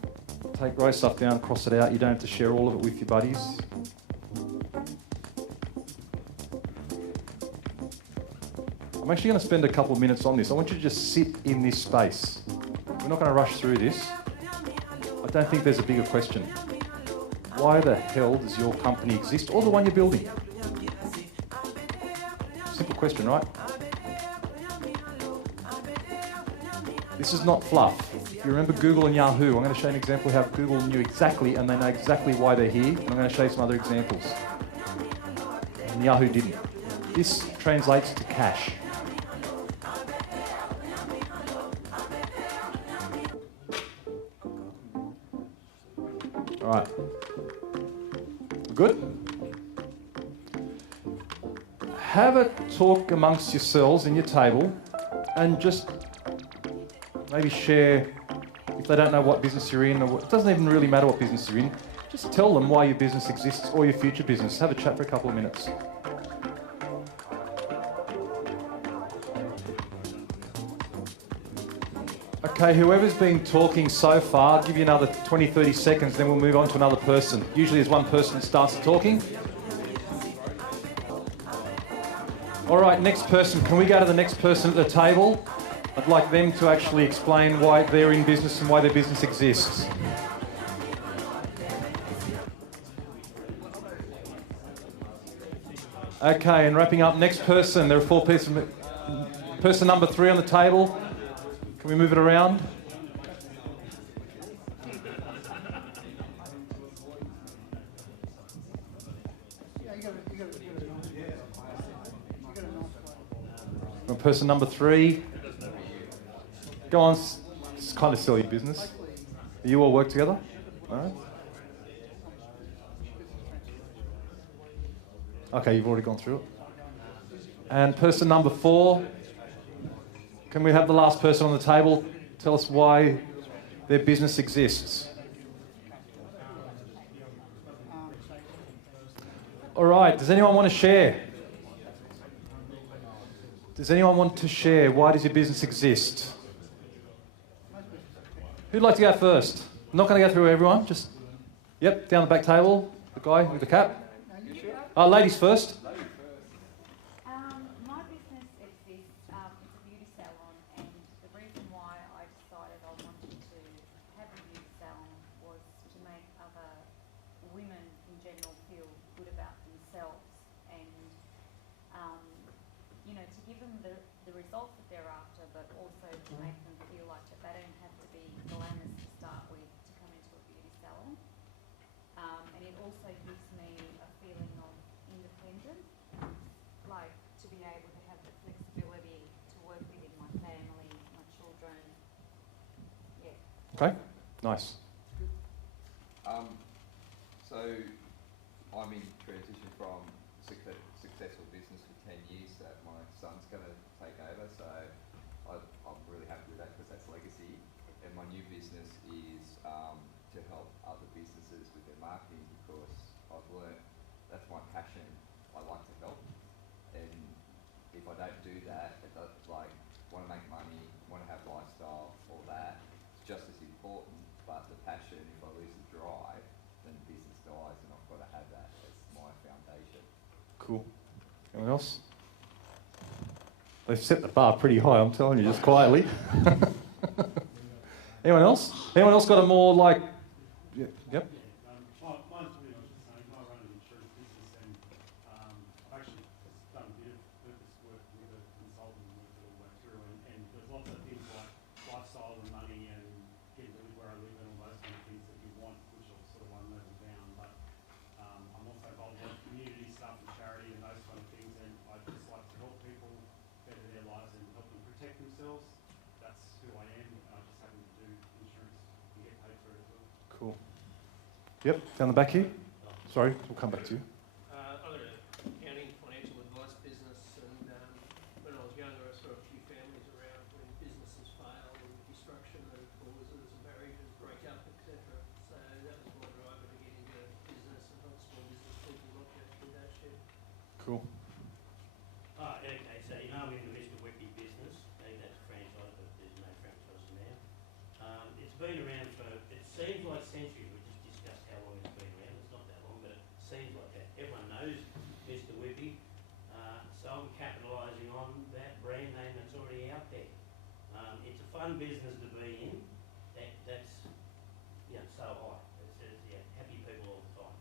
Write stuff down, cross it out. You don't have to share all of it with your buddies. I'm actually going to spend a couple of minutes on this. I want you to just sit in this space. We're not going to rush through this. I don't think there's a bigger question. Why the hell does your company exist, or the one you're building? Simple question, right? This is not fluff. If you remember Google and Yahoo, I'm going to show you an example of how Google knew exactly, and they know exactly why they're here, and I'm going to show you some other examples. And Yahoo didn't. This translates to cash. All right. Good? Have a talk amongst yourselves in your table and just maybe share, if they don't know what business you're in, or it doesn't even really matter what business you're in, just tell them why your business exists or your future business. Have a chat for a couple of minutes. Okay, whoever's been talking so far, I'll give you another 20, 30 seconds, then we'll move on to another person. Usually there's one person that starts talking. All right, next person. Can we go to the next person at the table? I'd like them to actually explain why they're in business and why their business exists. Okay, and wrapping up, next person. There are 4 people. Person number 3 on the table. Can we move it around? Person number 3. Go on, it's kind of silly business. You all work together? All right. Okay, you've already gone through it. And person number 4. Can we have the last person on the table tell us why their business exists? All right, does anyone want to share? Does anyone want to share? Why does your business exist? Who'd like to go first? I'm not going to go through everyone, just, yep, down the back table, the guy with the cap. Ladies first. My business exists, it's a beauty salon, and the reason why I decided I wanted to have a beauty salon was to make other women in general feel good about themselves, and to give them the results that they're after, but also to make them feel like that they don't have to be glamorous to start with to come into a beauty salon. And it also gives me a feeling of independence, like to be able to have the flexibility to work within my family, my children. Yeah. Okay, nice. So I'm in transition from successful business for 10 years that my son's going to take over, so I'm really happy with that because that's legacy. And my new business is to help other businesses with their marketing because I've learned that's my passion. I like to help, and if I don't do that, it does, like, want to make money, want to have lifestyle, all that, it's just as important. But the passion, if I lose the drive, then the business dies, and I've got to have that as my foundation. Cool. Anyone else? They've set the bar pretty high, I'm telling you, just quietly. Anyone else? Anyone else got a more like... Yeah, yep. Mine's pretty much the same. I run an insurance business, and I've actually done a bit of purpose work with a consultant and worked it all the way through, and there's lots of things like lifestyle and money and getting to live where I live and all those kind of things that you want, which are sort of one level down. But I'm also involved in community stuff and charity and those kind of things, and I just like to help people better their lives and help them protect themselves. That's who I am. I just happen to do insurance and get paid for it as well. Cool. Yep, down the back here. Sorry, we'll come back to you. I've got an accounting financial advice business, and when I was younger I saw a few families around when businesses fail and destruction and causes, marriages break up, etc. So that was my driver to get into business and help small business people not go through that shit. Cool. Okay, so I'm in the Mr. Whippy business. That's a franchise, but there's no franchise now. it's a fun business to be in. That's so high. It's happy people all the time.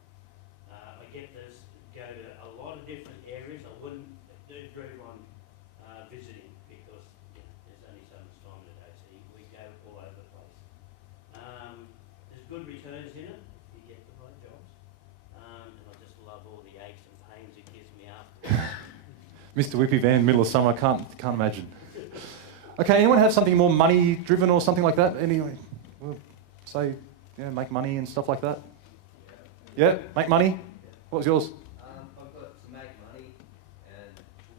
I get this, go to a lot of different areas. I wouldn't do everyone visiting because there's only so much time in a day, so we go all over the place. There's good returns in it if you get the right jobs. And I just love all the aches and pains it gives me afterwards. Mr. Whippy Van, middle of summer, I can't imagine. Okay, anyone have something more money driven or something like that? Anyway, we'll say, make money and stuff like that. Yeah, make money. What was yours? I've got to make money and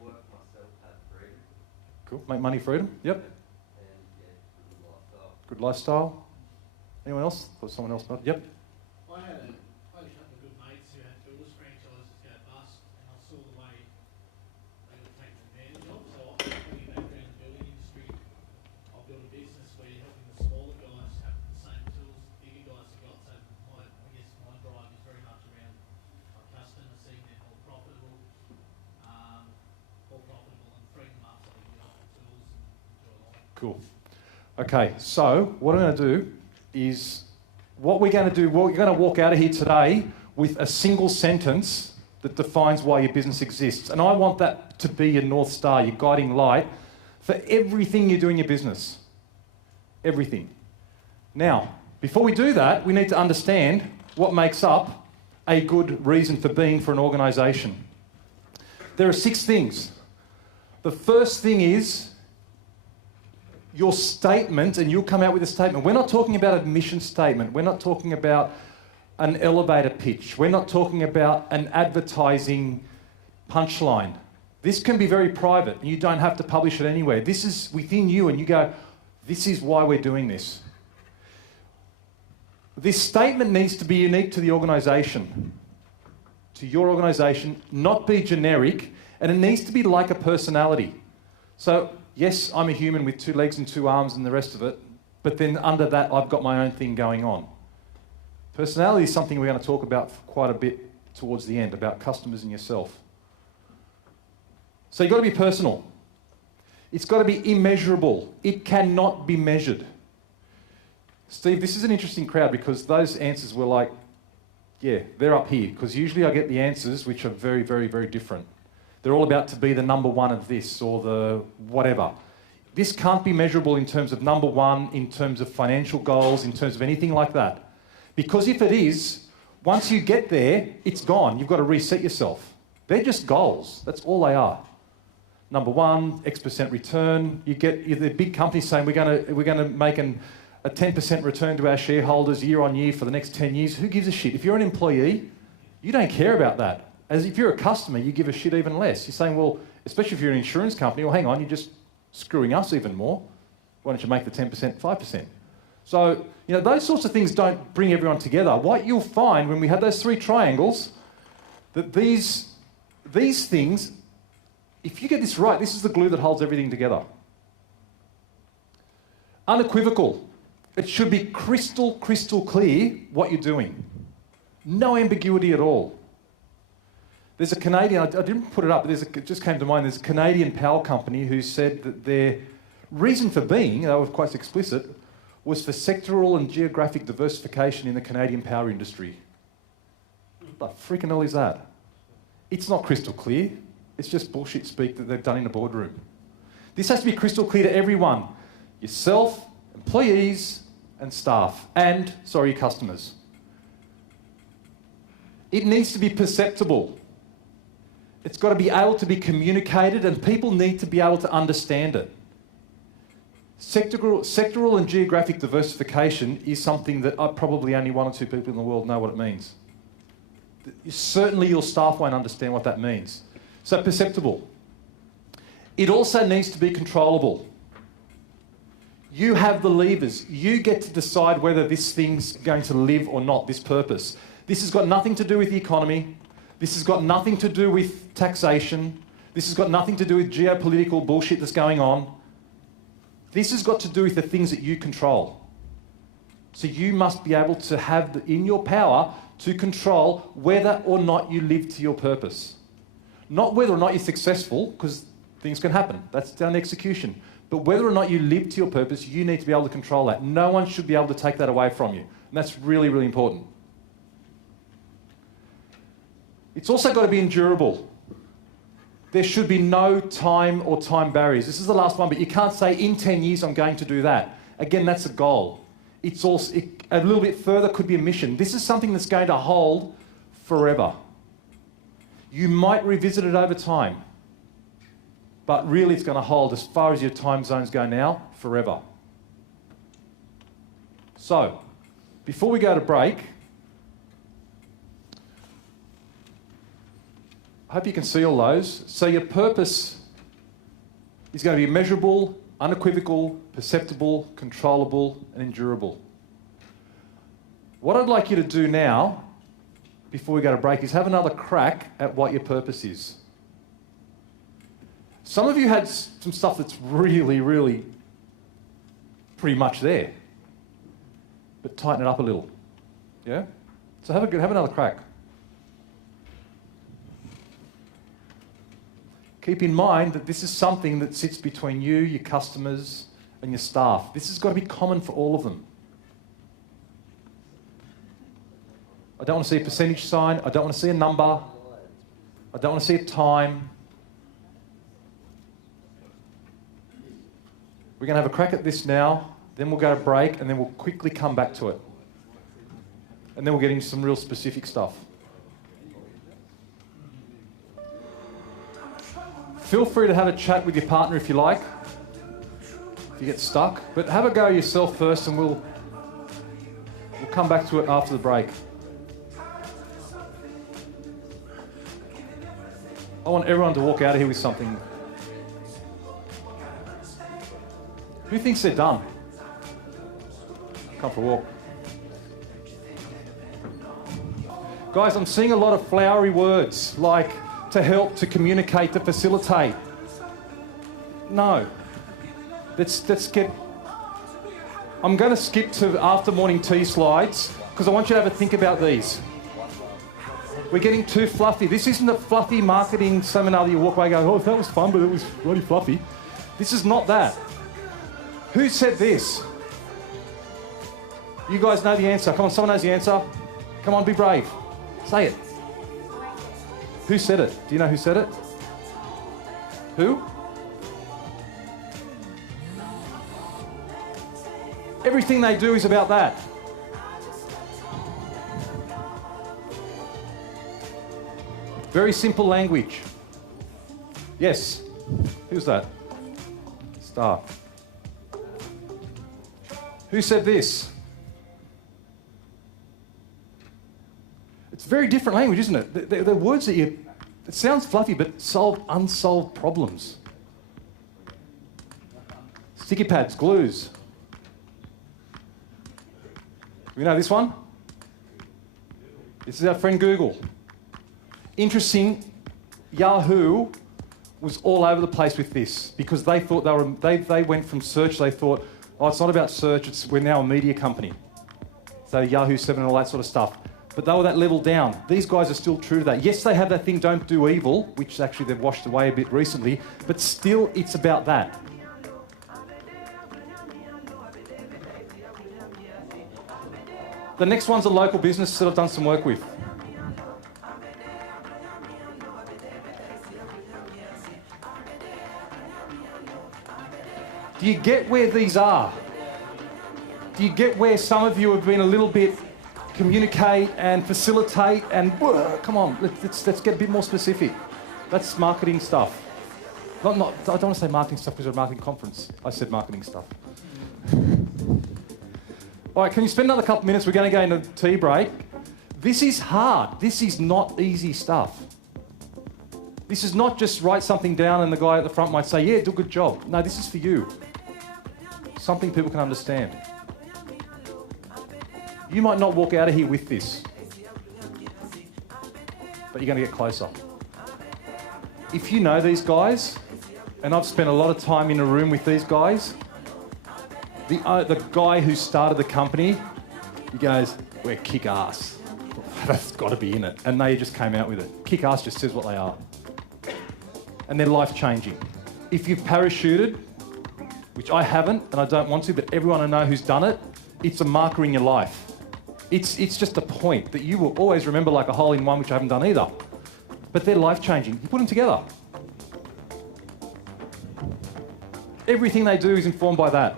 work myself, have freedom. Cool. Make money, freedom. Yep. And good lifestyle. Good lifestyle. Anyone else? Or someone else? Not? Yep. I had a couple of good mates who had builders franchises go bust, and I saw the way they were taken advantage of. So I'm having a background in the building industry. I've built a business where you're helping the smaller guys have the same tools bigger guys have got. So I guess my drive is very much around my customers, seeing them more profitable and freeing them up so they can get off the tools and enjoy life. Cool. Okay, so what I'm going to do is what we're going to do, we're going to walk out of here today with a single sentence that defines why your business exists. And I want that to be your North Star, your guiding light for everything you do in your business. Everything. Now, before we do that, we need to understand what makes up a good reason for being for an organisation. There are 6 things. The first thing is your statement, and you'll come out with a statement. We're not talking about a mission statement. We're not talking about an elevator pitch. We're not talking about an advertising punchline. This can be very private, and you don't have to publish it anywhere. This is within you, and you go, this is why we're doing this. This statement needs to be unique to the organisation, to your organisation, not be generic, and it needs to be like a personality. So, yes, I'm a human with 2 legs and 2 arms and the rest of it, but then under that, I've got my own thing going on. Personality is something we're going to talk about for quite a bit towards the end, about customers and yourself. So you've got to be personal. It's got to be immeasurable. It cannot be measured. Steve, this is an interesting crowd because those answers were like, yeah, they're up here, because usually I get the answers which are very, very, very different. They're all about to be the number one of this or the whatever. This can't be measurable in terms of number one, in terms of financial goals, in terms of anything like that. Because if it is, once you get there, it's gone. You've got to reset yourself. They're just goals. That's all they are. Number one, X% return. You get the big companies saying we're going to make a 10% return to our shareholders year on year for the next 10 years. Who gives a shit? If you're an employee, you don't care about that. As if you're a customer, you give a shit even less. You're saying, well, especially if you're an insurance company, well, hang on, you're just screwing us even more. Why don't you make the 10% 5%? So, those sorts of things don't bring everyone together. What you'll find when we have those 3 triangles, that these things, if you get this right, this is the glue that holds everything together. Unequivocal. It should be crystal clear what you're doing. No ambiguity at all. There's a Canadian, I didn't put it up, but it just came to mind, there's a Canadian power company who said that their reason for being, they were quite explicit, was for sectoral and geographic diversification in the Canadian power industry. What the freaking hell is that? It's not crystal clear. It's just bullshit speak that they've done in a boardroom. This has to be crystal clear to everyone. Yourself, employees, and staff. And, customers. It needs to be perceptible. It's got to be able to be communicated, and people need to be able to understand it. Sectoral and geographic diversification is something that probably only 1 or 2 people in the world know what it means. Certainly your staff won't understand what that means. So perceptible. It also needs to be controllable. You have the levers. You get to decide whether this thing's going to live or not, this purpose. This has got nothing to do with the economy. This has got nothing to do with taxation. This has got nothing to do with geopolitical bullshit that's going on. This has got to do with the things that you control. So you must be able to have in your power to control whether or not you live to your purpose. Not whether or not you're successful, because things can happen. That's down to execution. But whether or not you live to your purpose, you need to be able to control that. No one should be able to take that away from you. And that's really, really important. It's also got to be endurable. There should be no time or time barriers. This is the last one, but you can't say in 10 years I'm going to do that. Again, that's a goal. It's also, a little bit further could be a mission. This is something that's going to hold forever. You might revisit it over time, but really it's going to hold, as far as your time zones go now, forever. So, before we go to break, I hope you can see all those. So your purpose is going to be measurable, unequivocal, perceptible, controllable, and endurable. What I'd like you to do now, before we go to break, is have another crack at what your purpose is. Some of you had some stuff that's really, really pretty much there, but tighten it up a little. Yeah? So have another crack. Keep in mind that this is something that sits between you, your customers, and your staff. This has got to be common for all of them. I don't want to see a percentage sign. I don't want to see a number. I don't want to see a time. We're going to have a crack at this now, then we'll go to break, and then we'll quickly come back to it. And then we'll get into some real specific stuff. Feel free to have a chat with your partner if you like, if you get stuck. But have a go yourself first, and we'll come back to it after the break. I want everyone to walk out of here with something. Who thinks they're done? Come for a walk. Guys, I'm seeing a lot of flowery words like to help, to communicate, to facilitate. No. Let's get... I'm going to skip to after morning tea slides because I want you to have a think about these. We're getting too fluffy. This isn't a fluffy marketing seminar that you walk away and go, oh, that was fun, but it was really fluffy. This is not that. Who said this? You guys know the answer. Come on, someone knows the answer. Come on, be brave. Say it. Who said it? Do you know who said it? Who? Everything they do is about that. Very simple language. Yes. Who's that? Star. Who said this? It's very different language, isn't it? They're words that it sounds fluffy, but solve unsolved problems. Sticky pads, glues. We know this one? This is our friend Google. Interesting, Yahoo was all over the place with this because they thought they went from search, they thought, oh, it's not about search, we're now a media company. So Yahoo 7 and all that sort of stuff. But they were that level down. These guys are still true to that. Yes, they have that thing, don't do evil, which actually they've washed away a bit recently, but still it's about that. The next one's a local business that I've done some work with. Do you get where these are? Do you get where some of you have been a little bit communicate and facilitate and come on, let's get a bit more specific. That's marketing stuff. I don't want to say marketing stuff because we're a marketing conference. I said marketing stuff. All right, can you spend another couple of minutes? We're going to go into tea break. This is hard. This is not easy stuff. This is not just write something down and the guy at the front might say, yeah, do a good job. No, this is for you. Something people can understand. You might not walk out of here with this, but you're going to get closer. If you know these guys, and I've spent a lot of time in a room with these guys, the guy who started the company, he goes, we're kick-ass. That's got to be in it. And they just came out with it. Kick-ass just says what they are. And they're life-changing. if you've parachuted, which I haven't and I don't want to, but everyone I know who's done it, it's a marker in your life. It's just a point that you will always remember, like a hole-in-one, which I haven't done either. But they're life-changing. You put them together. Everything they do is informed by that.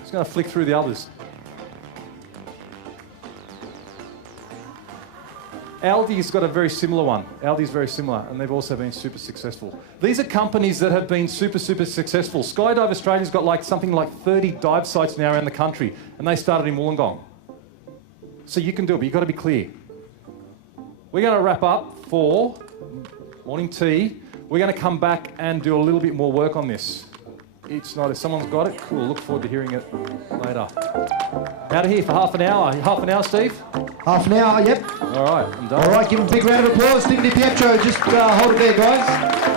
Just going to flick through the others. Aldi's got a very similar one. Aldi's very similar, and they've also been super successful. These are companies that have been super successful. Skydive Australia's got like something like 30 dive sites now around the country, and they started in Wollongong. So you can do it, but you've got to be clear. We're going to wrap up for morning tea. We're going to come back and do a little bit more work on this. It's not, if someone's got it, cool. Look forward to hearing it later. Out of here for half an hour. Half an hour, Steve? Half an hour, yep. All right, I'm done. All right, give him a big round of applause. Steve DiPietro, just hold it there, guys.